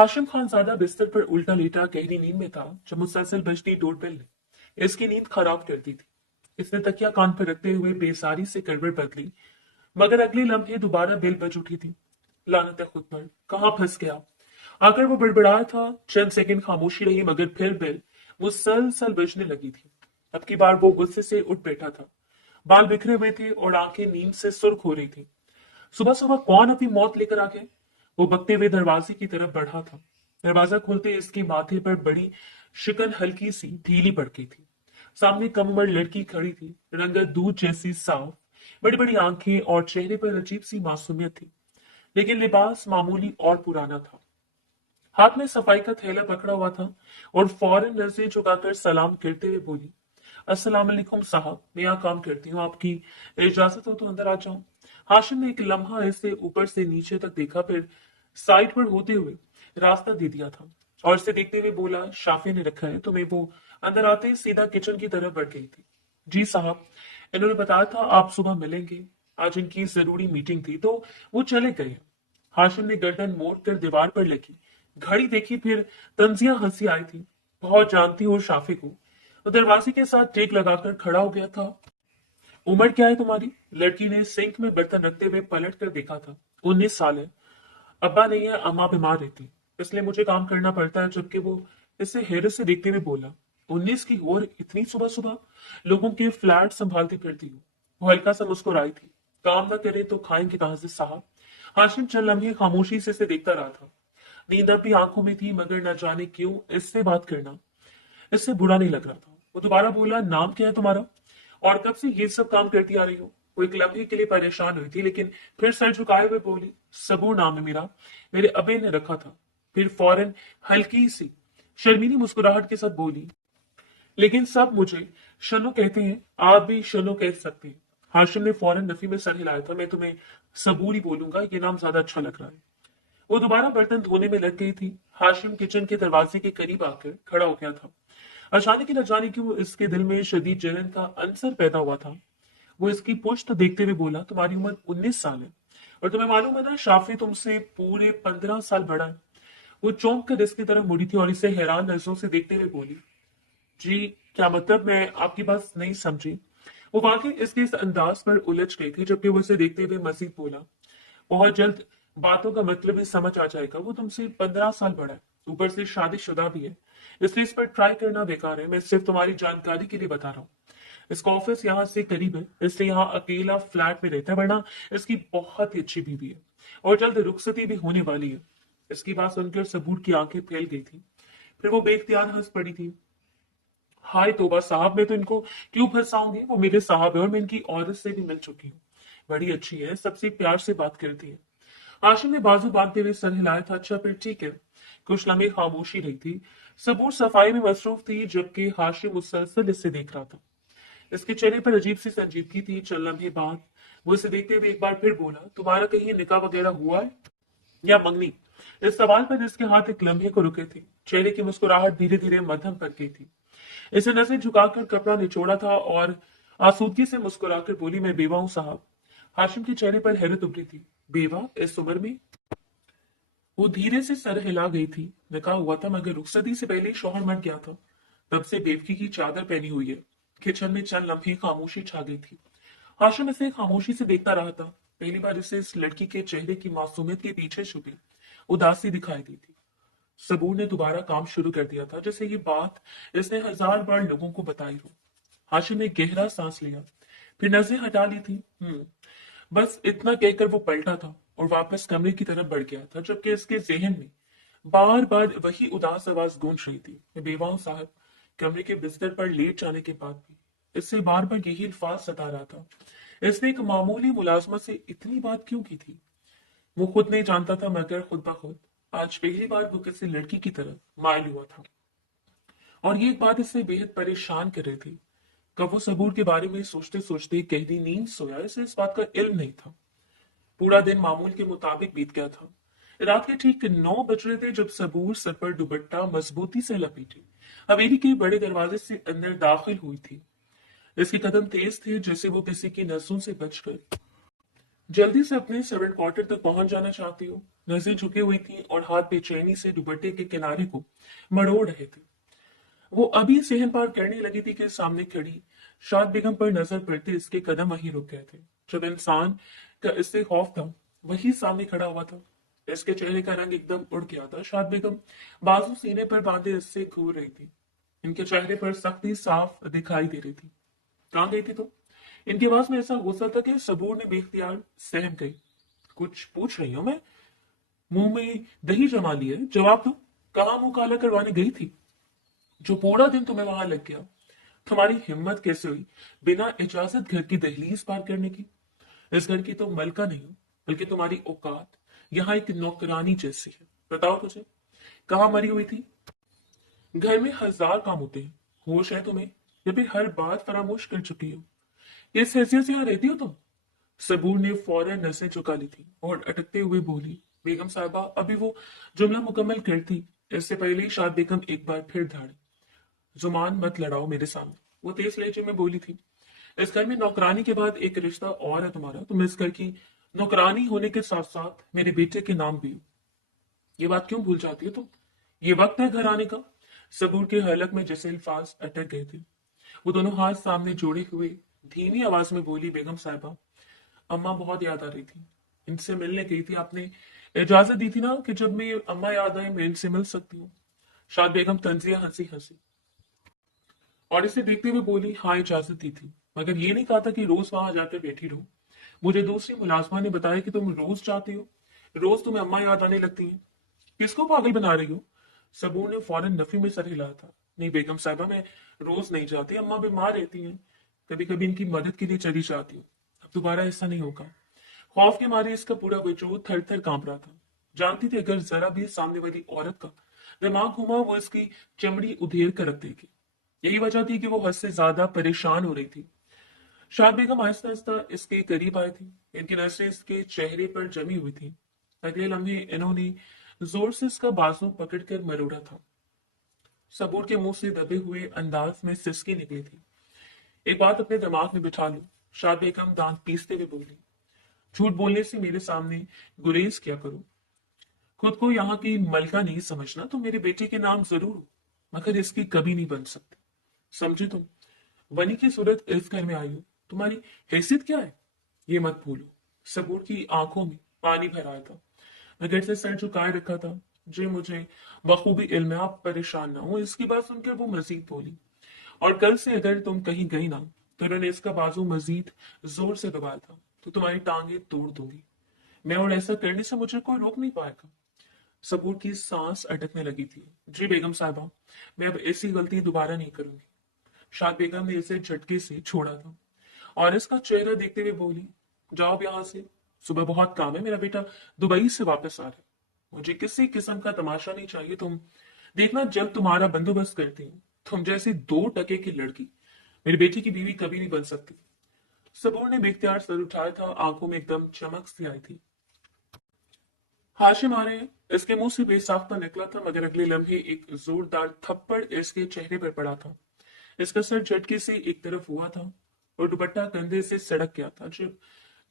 हाशिम खानजादा बिस्तर पर उल्टा लेटा गहरी नींद में था जब मुसलसल बजती डोरबेल ने इसकी नींद खराब कर दी थी। इसने तकिया कान पर रखते हुए बेसारी से करवट बदली, मगर अगले लम्हे दोबारा बेल बज उठी थी। लानत है खुद पर, कहाँ फंस गया। आकर वो बड़बड़ाया था। चंद सेकंड खामोशी रही, मगर फिर बेल मुसलसल बजने लगी थी। अब की बार वो गुस्से से उठ बैठा था। बाल बिखरे हुए थे और आंखें नींद से सुर्ख हो रही थी। सुबह सुबह कौन अपनी मौत लेकर आ गया। वो बकते हुए दरवाजे की तरफ बढ़ा था। दरवाजा खोलते इसके माथे पर बड़ी शिकन हल्की सी ढीली पड़ गई थी। सामने कम उम्र लड़की खड़ी थी, रंगत दूध जैसी साफ, बड़ी बड़ी आंखें और चेहरे पर अजीब सी मासूमियत थी, लेकिन लिबास मामूली और पुराना था। हाथ में सफाई का थैला पकड़ा हुआ था और फौरन नजरें झुकाकर सलाम करते हुए बोली, अस्सलाम वालेकुम साहब, मैं यहाँ काम करती हूँ, आपकी इजाजत हो तो अंदर आ जाऊं। हाशिम ने एक लम्हा ऐसे ऊपर से नीचे तक देखा, फिर साइड पर होते हुए रास्ता दे दिया था और इसे देखते हुए बोला, शाफी ने रखा है तुम्हें। वो अंदर आते ही सीधा किचन की तरफ बढ़ गई थी। जी साहब, इन्होंने बताया था आप सुबह मिलेंगे, आज इनकी जरूरी मीटिंग थी तो वो चले गए। हाशिम ने गर्दन मोड़ कर दीवार पर लगी घड़ी देखी, फिर तंजिया हंसी आई थी। बहुत जानती हो शाफी को। वो दरवाजे के साथ टेक लगाकर खड़ा हो गया था। उम्र क्या है तुम्हारी? लड़की ने सिंक में बर्तन रखते हुए पलट कर देखा था। 19 साल है। अब्बा नहीं है, अम्मा बीमार रहती, इसलिए मुझे काम करना पड़ता है। जबकि वो इसे हैरत से देखते हुए बोला, 19 की और इतनी सुबह सुबह लोगों के फ्लैट संभालती फिरती हूँ। वो हल्का सा मुस्कुराई थी। काम ना करे तो खाएंगे कहां से साहब। हाशिम चंद लम्हे खामोशी से इसे देखता रहा था। नींद अब भी आंखों में थी, मगर न जाने क्यों इससे बात करना इससे बुरा नहीं लग रहा था। वो दोबारा बोला, नाम क्या है तुम्हारा और कब से ये सब काम करती आ रही हो? वो एक लम्हे के लिए परेशान हुई थी, लेकिन फिर सर झुकाए हुए बोली, सबूर नाम है मेरा, मेरे अबे ने रखा था। फिर फौरन हल्की सी शर्मीली मुस्कुराहट के साथ बोली, लेकिन सब मुझे शनो कहते हैं, आप भी शनो कह सकते हैं। हाशिम ने फौरन नफी में सर हिलाया था। मैं तुम्हें सबूर ही बोलूंगा, ये नाम ज्यादा अच्छा लग रहा है। वो दोबारा बर्तन धोने में लग गई थी। हाशिम किचन के दरवाजे के करीब आकर खड़ा हो गया था। अचानक ही न जाने क्यों इसके दिल में शदीद जलन का अंसर पैदा हुआ था। वो इसकी पुश्त देखते हुए बोला, तुम्हारी उम्र 19 साल है और तुम्हें मालूम है ना, शाफी तुमसे पूरे 15 साल बड़ा है। वो चौंक कर इसकी तरफ मुड़ी थी और इसे हैरान नजरों से देखते हुए बोली, जी क्या मतलब, मैं आपकी बात नहीं समझी। वो वाकई इसके इस अंदाज पर उलझ गई थी, जबकि वो इसे देखते हुए मजीद बोला, बहुत जल्द बातों का मतलब भी समझ आ जाएगा। वो तुमसे 15 साल बड़ा है, ऊपर से शादीशुदा भी है, इसलिए इस पर ट्राई करना बेकार है। मैं सिर्फ तुम्हारी जानकारी के लिए बता रहा हूँ। इसका ऑफिस यहाँ से करीब है, इसलिए यहाँ अकेला फ्लैट में रहता है, वरना इसकी बहुत ही अच्छी बीवी है और जल्द रुखसती भी होने वाली है। इसकी बात सुनकर सबूर की आंखें फैल गई थी। फिर वो बेख्तियार हंस पड़ी थी। हाय तोबा साहब, मैं तो इनको क्यों फंसाऊंगी, वो मेरे साहब है और मैं इनकी औरत से भी मिल चुकी हूँ, बड़ी अच्छी है, सबसे प्यार से बात करती है। हाशिम ने बाजू बांधते हुए सर हिलाया था। अच्छा फिर ठीक है। कुछ लम्हे खामोशी रही थी। सबूर सफाई में मसरूफ थी, जबकि हाशिम मुसलसल इससे देख रहा था। इसके चेहरे पर अजीब सी संजीदगी थी। चंद लम्हे बाद वो इसे देखते हुए एक बार फिर बोला, तुम्हारा कहीं निकाह वगैरह हुआ है या मंगनी? इस सवाल पर इसके हाथ एक लम्हे को रुके थे। चेहरे की मुस्कुराहट धीरे धीरे मध्यम पर गई थी। इसे नजरें झुकाकर कपड़ा निचोड़ा था और आसूदगी से मुस्कुराकर बोली, मैं बेवा हूं साहब। हाशिम के चेहरे पर हैरत उभरी थी। बेवा इस उम्र में? वो धीरे से सर हिला गई थी। निकाह हुआ था, मगर रुखसती से पहले ही शौहर मर गया था। तब से बेवकी की चादर पहनी हुई है। किचन में चंद लम्हे खामोशी छा गई थी। हाशिम इसे खामोशी से देखता रहा था। पहली बार इसे इस लड़की के चेहरे की मासूमियत के पीछे छुपी उदासी दिखाई दी थी। सबूर ने दोबारा काम शुरू कर दिया था, जैसे ये बात इसने 1000 बार लोगों को बताई हो। हाशिम ने गहरा सांस लिया, फिर नजरें हटा ली थी। बस इतना कहकर वो पलटा था और वापस कमरे की तरफ बढ़ गया था, जबकि इसके जहन में बार बार वही उदास आवाज गूंज रही थी, मैं बेवा हूं साहब। कमरे के बिस्तर पर लेट जाने के बाद भी इससे बार बार यही अल्फाज सता रहा था। इसने एक मामूली मुलाजमत से इतनी बात क्यों की थी? वो खुद नहीं जानता था, मगर खुद ब खुद आज पहली बार वो किसी लड़की की तरफ मायल हुआ था और ये एक बात इससे बेहद परेशान कर रही थी। कब वो सबूर के बारे में सोचते सोचते गहरी नींद सोया, इसे इस बात का इल्म नहीं था। पूरा दिन मामूल के मुताबिक बीत गया था। रात के ठीक 9 बज रहे थे जब सबूर सर पर दुपट्टा मजबूती से लपेटे हवेली के बड़े दरवाजे से अंदर दाखिल हुई थी। इसके कदम तेज थे, जैसे वो किसी की नजरों से बचकर जल्दी से अपने सर्वेंट क्वार्टर तक पहुंच जाना चाहती हो। नसें झुकी हुई थी और हाथ बेचैनी से दुपट्टे के किनारे को मरोड़ रहे थे। वो अभी सहन पार करने लगी थी कि सामने खड़ी शाद बेगम पर नजर पड़ते इसके कदम वहीं रुक गए थे। जब इंसान का इससे खौफ था वही सामने खड़ा हुआ था। इसके चेहरे का रंग एकदम उड़ गया था। शाद बेगम बाजू सीने पर बांधे इससे घूर रही थी। इनके चेहरे पर सख्ती साफ दिखाई दे रही थी। कहाँ गई थी तुम? इनकी आवाज में ऐसा गुस्सा था कि सबूर ने बेख्तियार सहम गई। कुछ पूछ रही हूं मैं? मुंह में दही जमा लिए, जवाब दो। कहाँ मुंह काला करवाने गई थी जो पूरा दिन तुम्हें वहां लग गया? तुम्हारी हिम्मत कैसे हुई बिना इजाजत घर की दहलीज पार करने की? इस घर की तो मलका नहीं हूं, बल्कि तुम्हारी औकात यहाँ एक नौकरानी जैसी है। बताओ तुझे कहाँ मरी हुई थी? घर में हजार काम होते हैं, होश है तुम्हें या फिर हर बात फरामोश कर चुकी हो? इस हैसियत से यहाँ रहती हो तुम? सबूर ने फौरन नसें चुका ली थी और अटकते हुए बोली, बेगम साहबा। अभी वो जुमला मुकम्मल करती इससे पहले ही शाद बेगम एक बार फिर धाड़ी। जुबान मत लड़ाओ मेरे सामने, वो तेज लहजे में बोली थी। इस घर में नौकरानी के बाद एक रिश्ता और है तुम्हारा। तुम इस घर की नौकरानी होने के साथ साथ मेरे बेटे के नाम भी हो। ये बात क्यों भूल जाती है तुम? ये वक्त है घर आने का। सबूर के हलक में जैसे अल्फाज अटक गए थे। वो दोनों हाथ सामने जोड़े हुए धीमी आवाज में बोली, बेगम साहिबा, अम्मा बहुत याद आ रही थी। इनसे मिलने गई थी। आपने इजाजत दी थी ना कि जब मैं अम्मा याद आए मैं इनसे मिल सकती हूँ। शाद बेगम तंजिया हंसी हंसी और इसे देखते हुए बोली, हाँ इजाजत दी थी, मगर ये नहीं कहा था कि रोज वहां जाकर बैठी रहो। मुझे दूसरी मुलाजमा ने बताया कि तुम रोज जाती हो, रोज तुम्हें अम्मा याद आने लगती है। किसको पागल बना रही हो? सबूर ने फौरन नफी में सर हिलाया था। नहीं बेगम साहिबा, मैं रोज नहीं जाती, अम्मा बीमार रहती हैं, कभी कभी इनकी मदद के लिए चली जाती हूँ। अब दोबारा ऐसा नहीं होगा। खौफ के मारे इसका पूरा वजूद थर थर कांप रहा था। जानती थी अगर जरा भी सामने वाली औरत का दिमाग घुमा वो इसकी चमड़ी उधेड़ कर रख देगी। यही वजह थी कि वो हद से ज्यादा परेशान हो रही थी। शाद बेगम आहिस्ता आहिस्ता इसके करीब आए थे। इनकी नजरें इसके चेहरे पर जमी हुई थी। अगले लम्हे इन्होंने जोर से इसका बाजू पकड़कर मरोड़ा था। सबूर के मुंह से दबे हुए अंदाज में सिसकी निकली थी। एक बात अपने दिमाग में बिठा लो, शाद बेगम दांत पीसते हुए बोली, झूठ बोलने से मेरे सामने गुरेज क्या करो। खुद को यहाँ की मलका नहीं समझना तो मेरे बेटे के नाम जरूर हो, मगर इसकी कभी नहीं बन सकती। समझे तुम? वनी की सूरत इस घर में आई हो, तुम्हारी हैसियत क्या है ये मत भूलो। सबूर की आंखों में पानी भर आया था। मैं घर से सर झुकाए रखा था। जी मुझे बखूबी इल्म है, आप परेशान ना हो। इसकी बात सुनकर वो मजीद बोली, और कल से अगर तुम कहीं गई ना तो उन्होंने इसका बाजू मजीद जोर से दबाया था तो तुम्हारी टांगे तोड़ दूंगी मैं, और ऐसा करने से मुझे कोई रोक नहीं पाएगा। सबूर की सांस अटकने लगी थी। जी बेगम साहबा, मैं अब ऐसी गलती दोबारा नहीं करूंगी। शाद बेगम ने इसे झटके से छोड़ा था और इसका चेहरा देखते हुए बोली, जाओ अब यहाँ से, सुबह बहुत काम है, मेरा बेटा दुबई से वापस आ रहा है। मुझे किसी किस्म का तमाशा नहीं चाहिए। तुम देखना जब तुम्हारा बंदोबस्त करती हूँ। तुम जैसी 2 टके की लड़की मेरे बेटे की बीवी कभी नहीं बन सकती। सबूर ने बेख्तियार सर उठाया था। आंखों में एकदम चमक सी आई थी। हाशिम आ रहे हैं, इसके मुंह से बेसाख्ता निकला था, मगर अगले लम्हे एक जोरदार थप्पड़ इसके चेहरे पर पड़ा था। इसका सर झटके से एक तरफ हुआ था और दुपट्टा कंधे से सड़क गया था। चुप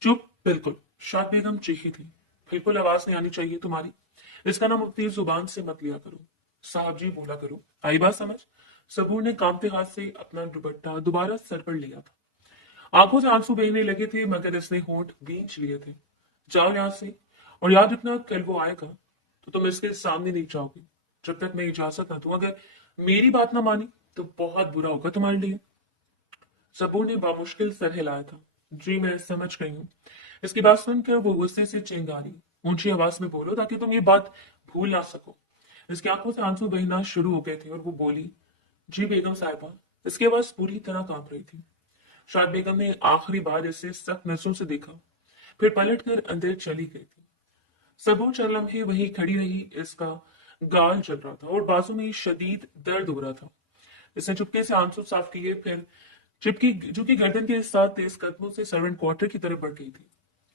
चुप, बिल्कुल। शाद बेगम चीखी थी, बिल्कुल आवाज नहीं आनी चाहिए तुम्हारी। इसका नाम अपनी जुबान से मत लिया करो, साहब जी बोला करो। आई बात समझ? सबूर ने कांपते हाथ से अपना दुपट्टा दोबारा सर पर लिया था। आंखों से आंसू बहने लगे थे, मगर इसने होंठ भींच लिए थे। जाओ यहां से, और याद रखना कल वो आएगा तो तुम इसके सामने नहीं जाओगे जब तक मैं इजाजत ना दूं। अगर मेरी बात ना मानी तो बहुत बुरा होगा तुम्हारे लिए। सबूर ने बामुश्किल सर हिलाया था। जी मैं समझ गई हूँ। इसकी बात सुनकर वो गुस्से से चिंगारी, ऊंची आवाज में बोलो ताकि तुम ये बात भूल ना सको। इसकी आंखों से आंसू बहना शुरू हो गए थे और वो बोली, जी बेगम साहिबा। इसकी आवाज पूरी तरह कांप रही थी। शाद बेगम ने आखिरी बार इसे सख्त नजरों से देखा, फिर पलट कर अंदर चली गई थी। सबूर चंद लम्हे वहीं खड़ी रही। इसका गाल जल रहा था और बाजू में शदीद दर्द हो रहा था। इसने चुपके से आंसू साफ किए, फिर चिपकी झुकी गर्दन के साथ तेज कदमों से सर्वेंट क्वार्टर की तरफ बढ़ गई थी।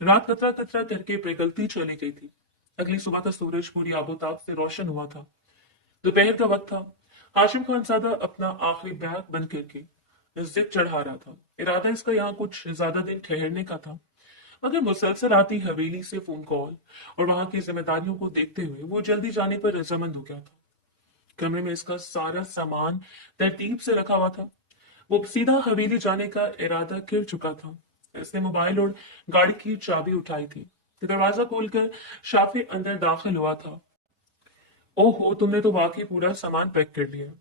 रात कतरा कतरा करके पिघलती चली गई थी। अगली सुबह का सूरज पूरी आबोताब से रोशन हुआ था। दोपहर का वक्त था। हाशिम खान सादा अपना आखिरी बैग बंद करके जिद चढ़ा रहा था। इरादा इसका यहाँ कुछ ज्यादा दिन ठहरने का था, मगर मुसलसल आती हवेली से फोन कॉल और वहां की जिम्मेदारियों को देखते हुए वो जल्दी जाने पर रजामंद हो गया था। कमरे में इसका सारा सामान तरतीब से रखा हुआ था। वो सीधा हवेली जाने का इरादा कर चुका था। इसने मोबाइल और गाड़ी की चाबी उठाई थी कि दरवाजा खोलकर शाफी अंदर दाखिल हुआ था। ओहो, तुमने तो वाकई पूरा सामान पैक कर लिया।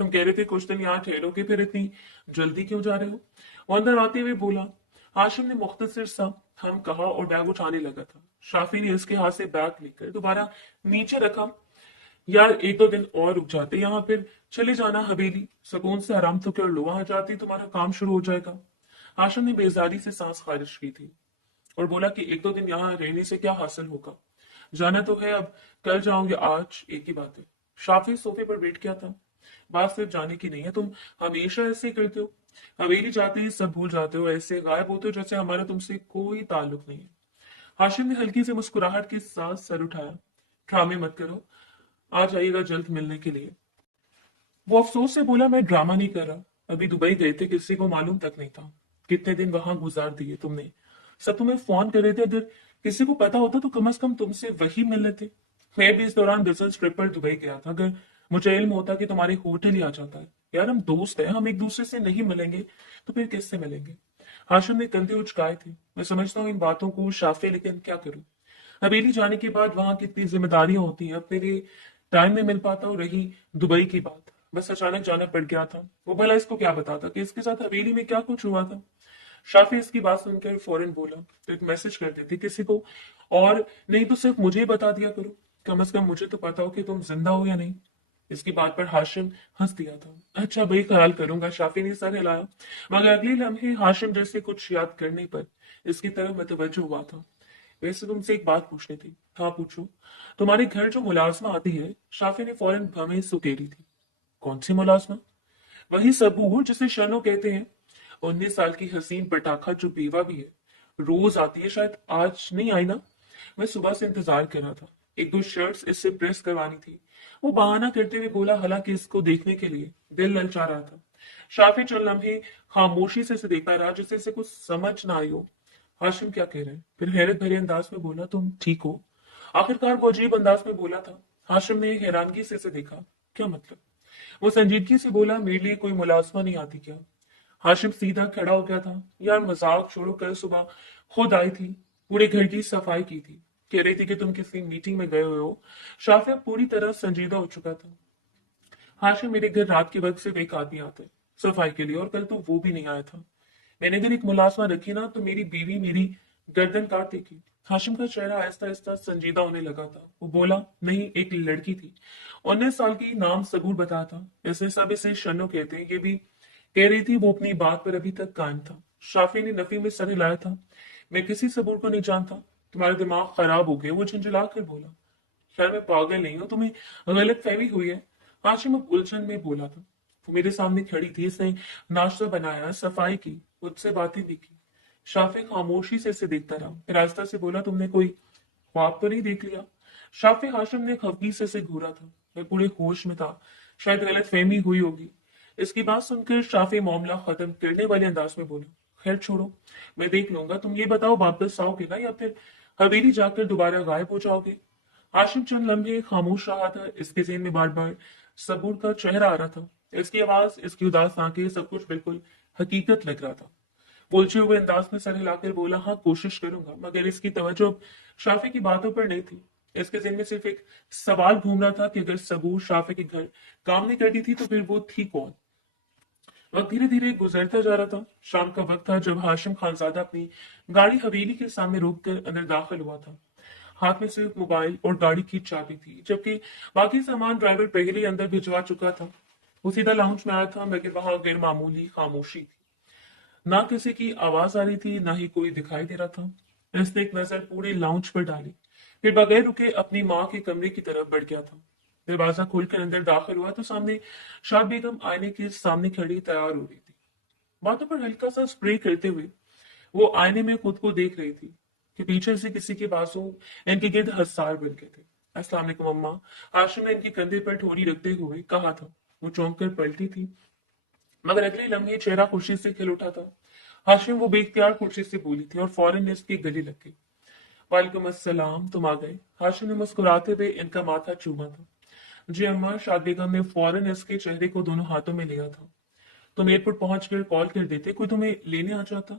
तुम कह रहे थे कुछ दिन यहाँ ठहरोगे, फिर इतनी जल्दी क्यों जा रहे हो? वो अंदर आते हुए बोला। हाशिम ने मुख्तसर सा हम कहा और बैग उठाने लगा था। शाफी ने उसके हाथ से बैग लेकर दोबारा नीचे रखा। यार, एक दो दिन और रुक जाते यहाँ, फिर चले जाना हवेली, सुकून से आराम तो कर लो, वहां जाते ही तुम्हारा काम शुरू हो जाएगा। हाशिम ने बेजारी से सांस खारिज की थी और बोला कि एक दो दिन यहाँ रहने से क्या हासिल होगा? जाना तो है अब, कल जाओगे, आज एक ही बात है। शाफी सोफे पर बैठ गया था। बात सिर्फ जाने की नहीं है, तुम हमेशा ऐसे ही करते हो। हवेली जाते ही सब भूल जाते हो, ऐसे गायब होते हो जैसे हमारा तुमसे कोई ताल्लुक नहीं है। हाशिम ने हल्की से मुस्कुराहट के साथ सर उठाया। ड्रामे मत करो, आ जाइएगा जल्द मिलने के लिए। वो अफसोस से बोला, मैं ड्रामा नहीं कर रहा। अभी दुबई गए थे, किसी को मालूम तक नहीं था। कितने दिन वहां गुजार दिए तुमने। सब तुम्हें फोन कर रहे थे, अगर किसी को पता होता तो कम से कम तुमसे वही मिल लेते। मैं भी इस दौरान बिजनेस ट्रिप पर दुबई गया था। अगर मुझे इल्म होता कि तुम्हारे होटल ही आ जाता है। यार, हम दोस्त हैं, हम एक दूसरे से नहीं मिलेंगे तो फिर किससे मिलेंगे? हाशिम ने कंधे उचकाए थे। मैं समझता हूँ इन बातों को शाफे, लेकिन क्या करूं? हवेली जाने के बाद वहां कितनी जिम्मेदारियां होती हैं, अपने लिए टाइम नहीं मिल पाता। और रही दुबई की बात, बस अचानक जाना पड़ गया था। वो भला इसको क्या बताता कि इसके साथ हवेली में क्या कुछ हुआ था? शाफी इसकी बात सुनकर फौरन बोला, तो एक मैसेज कर देती किसी को, और नहीं तो सिर्फ मुझे ही बता दिया करो। कम से कम मुझे तो पता हो कि तुम जिंदा हो या नहीं। इसकी बात पर हाशिम हंस दिया था। अच्छा भाई, ख्याल करूंगा, शाफी ने सर हिलाया। मगर अगले लम्हे हाशिम जैसे कुछ याद करने पर इसकी तरफ मतवज्जो हुआ था। वैसे तुमसे एक बात पूछनी थी। हाँ पूछो। तुम्हारे घर जो मुलाजमा आती है, शाफी ने फौरन भवें सुकेरी थी। कौन सी मुलाजमा? वही सबूर जिसे शनो कहते हैं। 19 साल की हसीन पटाखा जो बीवा भी है। रोज आती है, शायद आज नहीं आई ना। मैं सुबह से इंतजार कर रहा था। एक दो शर्ट्स इससे प्रेस करवानी थी। वो बहाना करते हुए बोला, हालांकि इसको देखने के लिए दिल ललचा रहा था। शाफी चंद लम्हे खामोशी से इसे देखता रहा, जिससे इसे कुछ समझ ना आई हो। हाशिम क्या कह रहे हैं? फिर हैरत भरे अंदाज में बोला, तुम ठीक हो? आखिरकार वो अजीब अंदाज में बोला था। हाशिम ने हैरानगी से इसे देखा। क्या मतलब? वो संजीदगी से बोला, मेरे लिए कोई मुलाजमा नहीं आती क्या? हाशिम सीधा खड़ा हो गया था। यार मजाक छोड़ो, कल सुबह खुद आई थी, पूरे घर की सफाई की थी। कह रही थी कि तुम किसी मीटिंग में गए हुए हो। शाफिया पूरी तरह संजीदा हो चुका था। हाशिम, मेरे घर रात के वक्त सिर्फ एक आदमी आता है सफाई के लिए, और कल तो वो भी नहीं आया था। मैंने अगर एक मुलाजमा रखी ना तो मेरी बीवी मेरी गर्दन काट देगी। हाशिम का चेहरा आहिस्ता आहिस्ता संजीदा होने लगा था। वो बोला, नहीं, एक लड़की थी, 19 साल की, नाम सबूर बताया था। ऐसे सब इसे शनो कहते हैं। ये भी कह रही थी वो अपनी बात पर अभी तक कायम था। शाफी ने नफी में सर हिलाया था। मैं किसी सबूर को नहीं जानता। तुम्हारा दिमाग खराब हो गया, वो झंझला कर बोला। शायद मैं पागल नहीं हूं, तुम्हें गलत फहमी हुई है। हाशिम अब उलझन में बोला था। वो मेरे सामने खड़ी थी, इसने नाश्ता बनाया, सफाई की, मुझसे बातें भी की। शाफी खामोशी से इसे देखता रहा, फिर आस्था से बोला, तुमने कोई ख्वाब तो नहीं देख लिया? शाफी हाशिम ने खफगी से इसे घूरा था। मैं पूरे होश में था, शायद गलत फहमी हुई होगी। इसकी बात सुनकर शाफी मामला खत्म करने वाले अंदाज में बोला, खैर छोड़ो, मैं देख लूंगा। तुम ये बताओ, वापस आओगे ना या फिर हवेली जाकर दोबारा गायब हो जाओगे? हाशिम चंद लम्हे खामोश रहा था। इसके ज़हन में बार बार सबूर का चेहरा आ रहा था। इसकी आवाज, इसकी उदास आंखें, सब कुछ बिल्कुल हकीकत लग रहा था। उलझे हुए अंदाज में सर हिलाकर बोला, हाँ कोशिश करूंगा। मगर इसकी तवज्जो अब शाफी की बातों पर नहीं थी। इसके ज़हन में सिर्फ एक सवाल घूम रहा था कि अगर सबूर शाफी के घर काम नहीं करती थी तो फिर वो थी कौन? वक्त धीरे धीरे गुजरता जा रहा था। शाम का वक्त था जब हाशिम खानजादा अपनी गाड़ी हवेली के सामने रोक कर अंदर दाखिल हुआ था। हाथ में सिर्फ मोबाइल और गाड़ी की चाबी थी, जबकि बाकी सामान ड्राइवर पहले ही अंदर भिजवा चुका था। वो सीधा लाउंज में आया था, मगर वहां गैर मामूली खामोशी थी। ना किसी की आवाज आ रही थी, ना ही कोई दिखाई दे रहा था। इसने एक नजर पूरे लाउंज पर डाली, फिर बगैर रुके अपनी माँ के कमरे की तरफ बढ़ गया था। दरवाजा खोलकर अंदर दाखिल हुआ तो सामने शाद बेगम आईने के सामने खड़ी तैयार हो रही थी। बातों पर हल्का सा स्प्रे करते हुए वो आईने में खुद को देख रही थी कि पीछे से किसी के बाजू इनके गिर्द हसार बन गए थे। अस्सलाम वालेकुम अम्मा, हाशिम ने इनके कंधे पर ठोड़ी रखते हुए कहा था। वो चौंक कर पलटी थी, मगर अगले लम्हे चेहरा खुशी से खिल उठा था। हाशिम वो बेख्तियार कुर्सी से बोली थी और फौरन इसके गले लग गई। वालेकुम अस्सलाम, तुम आ गए। हाशिम ने मुस्कुराते हुए इनका माथा चूमा था। जी अम्मा, शाद बेगम ने फौरन इसके चेहरे को दोनों हाथों में लिया था। तुम एयरपोर्ट पहुंचकर कॉल कर देते, कोई तुम्हें लेने आ जाता।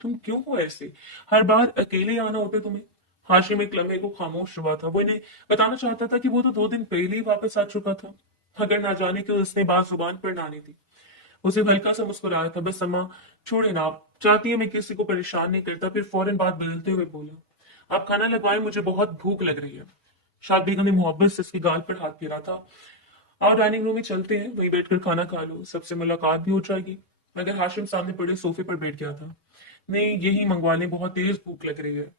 तुम क्यों हो ऐसे, हर बार अकेले ही आना होता तुम्हें। हाशिम एक लम्हे को खामोश हुआ था। वो इन्हें बताना चाहता था कि वो तो 2 दिन पहले ही वापस आ चुका था, अगर ना जाने के उसने बात जुबान पर ना ली थी। उसे हल्का सा मुस्कुराया था। बस अम्मा, छोड़े ना, आप चाहती है मैं किसी को परेशान नहीं करता। फिर फौरन बात बदलते हुए बोला, आप खाना लगवाएं, मुझे बहुत भूख लग रही है। शाद बेगम ने मोहब्बत से उसकी गाल पर हाथ फेरा था। आओ डाइनिंग रूम में चलते हैं, वहीं बैठकर खाना खा लो, सबसे मुलाकात भी हो जाएगी। मगर हाशिम सामने पड़े सोफे पर बैठ गया था। नहीं, यही मंगवा लें, बहुत तेज भूख लग रही है।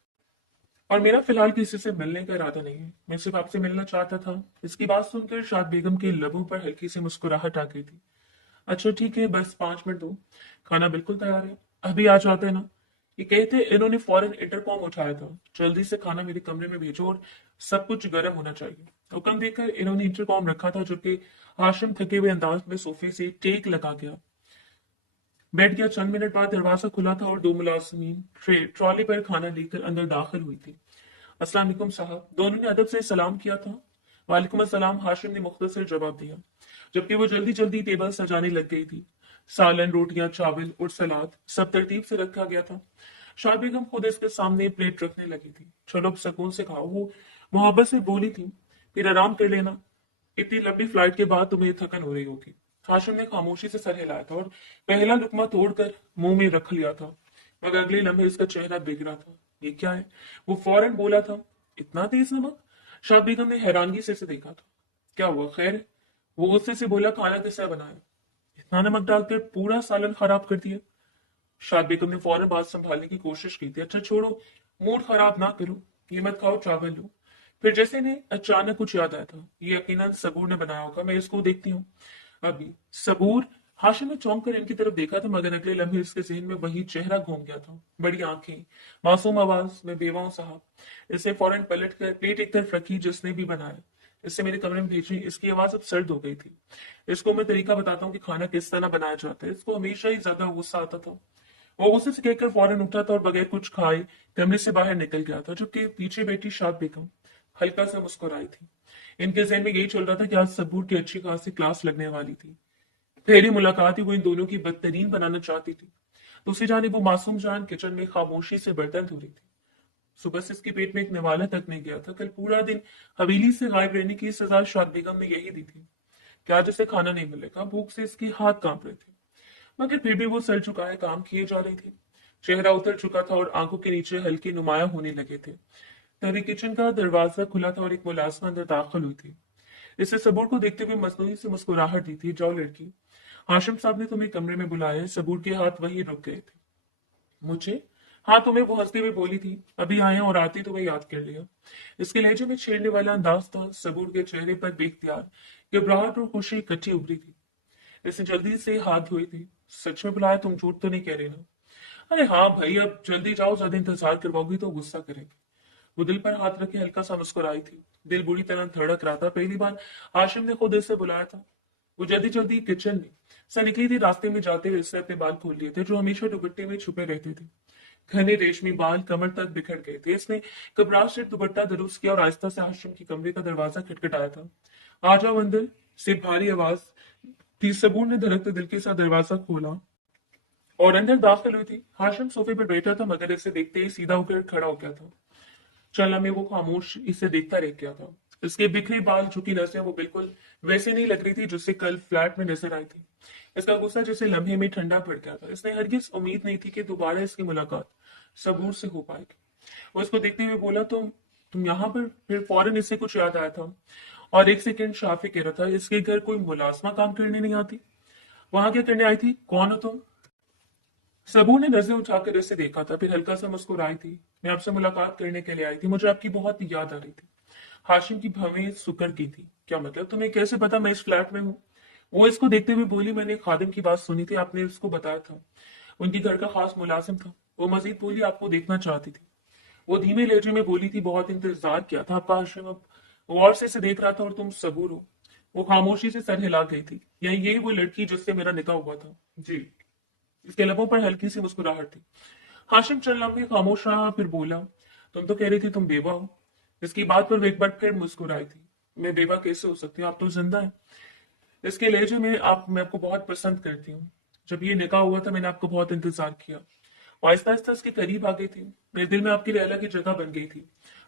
और मेरा फिलहाल किसी से मिलने का इरादा नहीं है, मैं सिर्फ आपसे मिलना चाहता था। इसकी बात सुनकर शाद बेगम के लबों पर हल्की सी मुस्कुराहट आ गई थी। अच्छा ठीक है, बस 5 मिनट दो, खाना बिल्कुल तैयार है, अभी आ जाते हैं ना। ये कहते इन्होंने फौरन इंटरकॉम उठाया था। जल्दी से खाना मेरे कमरे में भेजो और सब कुछ गर्म होना चाहिए। हुक्म देकर इन्होंने इंटरकॉम रखा था, जो कि हाशिम थके हुए अंदाज में सोफे से टेक लगा गया, बैठ गया। चंद मिनट बाद दरवाजा खुला था और 2 मुलाजमीन ट्रॉली पर खाना लेकर अंदर दाखिल हुई थी। अस्सलाम वालेकुम साहब, दोनों ने अदब से सलाम किया था। वालेकुम अस्सलाम, हाशिम ने मुख्तसर जवाब दिया, जबकि वो जल्दी जल्दी टेबल सजाने लग गई थी। सालन, रोटियां, चावल और सलाद सब तरतीब से रखा गया था। शाद बेगम खुद इसके सामने प्लेट रखने लगी थी। चलो अब सुकून से खाओ, वो मोहब्बत से बोली थी, फिर आराम कर लेना, इतनी लंबी फ्लाइट के बाद तुम्हें थकन हो रही होगी। हाशिम ने खामोशी से सर हिलाया था और पहला लुकमा तोड़कर मुंह में रख लिया था, मगर अगले लम्हे उसका चेहरा बिगड़ा था। ये क्या है, वो फौरन बोला था, इतना तेज नमक। शाद बेगम ने हैरानगी से इसे देखा था। क्या हुआ, खैर है? वो गुस्से से बोला, खाना किसने बनाया, इतना नमक डालकर पूरा सालन खराब कर दिया। शाद बेगम ने फौरन बात संभालने की कोशिश की थी। अच्छा छोड़ो, मूड खराब ना करो, ये मत खाओ, चावल लो। फिर जैसे ने अचानक कुछ याद आया था, ये यकीनन सबूर ने बनाया होगा, मैं इसको देखती हूँ अभी। सबूर? हाशिम ने चौंक कर इनकी तरफ देखा था, मगर अगले लम्हे इसके जहन में वही चेहरा घूम गया था। बड़ी आंखें, मासूम आवाज, मैं बेवा हूं साहब। इसे फौरन पलट कर प्लेट एक तरफ रखी, जिसने भी बनाया, इससे मेरे कमरे में भेजी। इसकी आवाज अब सर्द हो गई थी। इसको मैं तरीका बताता हूँ कि खाना किस तरह बनाया जाता है। इसको हमेशा ही ज्यादा गुस्सा आता था। वो गुस्से से कहकर फौरन उठा था और बगैर कुछ खाए कमरे से बाहर निकल गया था, जबकि पीछे बैठी शाद बेगम हल्का सा मुस्कुराई थी। इनके जहन में यही चल रहा था कि आज सबूर की अच्छी खासी क्लास लगने वाली थी। पहली मुलाकात ही वो इन दोनों की बदतरीन बनाना चाहती थी। दूसरी जानिब वो मासूम जान किचन में खामोशी से बर्तन धो रही थी। सुबह से इसके पेट में एक निवाला तक नहीं गया था। कल पूरा दिन हवेली से गायब रहने की सजा शाद बेगम ने यही दी थी कि आज इसे खाना नहीं मिलेगा। भूख से इसके हाथ कांप रहे थे, मगर फिर भी वो सर झुकाए काम किए जा रही थी। चेहरा उतर चुका था और आंखों के नीचे हल्के नुमाया होने लगे थे। तभी किचन का दरवाजा खुला था और एक मुलाजमा अंदर दाखिल हुई थी। इसे सबूर को देखते हुए मसनूई से मुस्कुराहट दी थी। जाओ लड़की, हाशिम साहब ने तुम्हें कमरे में बुलाया है। सबूर के हाथ वहीं रुक गए थे। मुझे? हाँ तुम्हें, वो हंसती हुई बोली थी, अभी आए और आते ही तुम्हें याद कर लिया। इसके लहजे में छेड़ने वाला अंदाज था। सबूर के चेहरे पर बेख्तियार घबराहट और खुशी इकट्ठी उभरी थी। इसने जल्दी से हाथ धोए थे। सच में बुलाया, तुम झूठ तो नहीं कह रहे ना? अरे हाँ भाई, अब जल्दी जाओ, ज्यादा इंतजार करवाओगी तो गुस्सा करेंगे। वो दिल पर हाथ रखे हल्का सा मुस्कुराई थी। दिल बुरी तरह धड़क रहा था। पहली बार हाशिम ने खुद इसे बुलाया था। वो जल्दी जल्दी किचन में से निकली थी। रास्ते में जाते हुए इसने अपने बाल खोल लिए थे, जो हमेशा दुपट्टे में छुपे रहते थे। घने रेशमी बाल कमर तक बिखर गए थे। इसने घबराहट से दुपट्टा दुरुस्त किया और आहिस्ता से हाशिम के कमरे का दरवाजा खटखटाया था। आ जाओ अंदर, से भारी आवाज थी। सबूर ने धड़कते दिल के साथ दरवाजा खोला और अंदर दाखिल हुई थी। हाशिम सोफे पर बैठा था, मगर इसे देखते ही सीधा होकर खड़ा हो गया था। चला में वो खामोश इसे देखता रह गया था। इसके बिखरे बाल, झुकी नसें, वो बिल्कुल वैसे नहीं लग रही थी जिससे कल फ्लैट में नजर आई थी। इसका गुस्सा जैसे लम्हे में ठंडा पड़ गया था। इसने हरगिज उम्मीद नहीं थी कि दोबारा इसकी मुलाकात सबूर से हो पाएगी। वो इसको देखते हुए बोला, तुम यहाँ पर? फिर फौरन इसे कुछ याद आया था और एक सेकंड शाफी कह रहा था, इसके घर कोई मुलाजमा काम करने नहीं आती? वहां क्या करने आई थी, कौन हो तुम? सबू ने नजरें उठाकर इसे देखा था, फिर हल्का सा मुस्कुराई थी। मैं आपसे मुलाकात करने के लिए आई थी, मुझे आपकी बहुत याद आ रही थी। हाशिम की भवें सुकर की थी। क्या मतलब, तुम्हें कैसे पता मैं इस फ्लैट में हूँ? वो इसको देखते हुए बोली, मैंने एक खादिम की बात सुनी थी, आपने उसको बताया था उनके घर का खास मुलाजिम था। वो मजीद बोली, आपको देखना चाहती थी। वो धीमे लहजे में बोली थी, बहुत इंतजार किया था आपका हाशिम, अब गौर से इसे देख रहा था और तुम सबूर हो। वो खामोशी से सर हिला गई थी। यही वो लड़की जिससे मेरा निकाह हुआ था? जी। इसके लबों पर हल्की सी मुस्कुराहट थी। हाशिम चंद लम्हे खामोश रहा, फिर बोला, तुम तो कह रही थी तुम बेवा हो। इसकी बात पर वो एक बार फिर मुस्कुराई थी। मैं बेवा कैसे हो सकती हूँ, आप तो जिंदा है। इसके लहजे में मैं आपको बहुत पसंद करती हूँ। जब ये निकाह हुआ था मैंने आपको बहुत इंतजार किया। वो आहिस्ता आहिस्ता उसके करीब आ गई थी। मेरे दिल में आपकी लिए अलग ही जगह बन गई थी।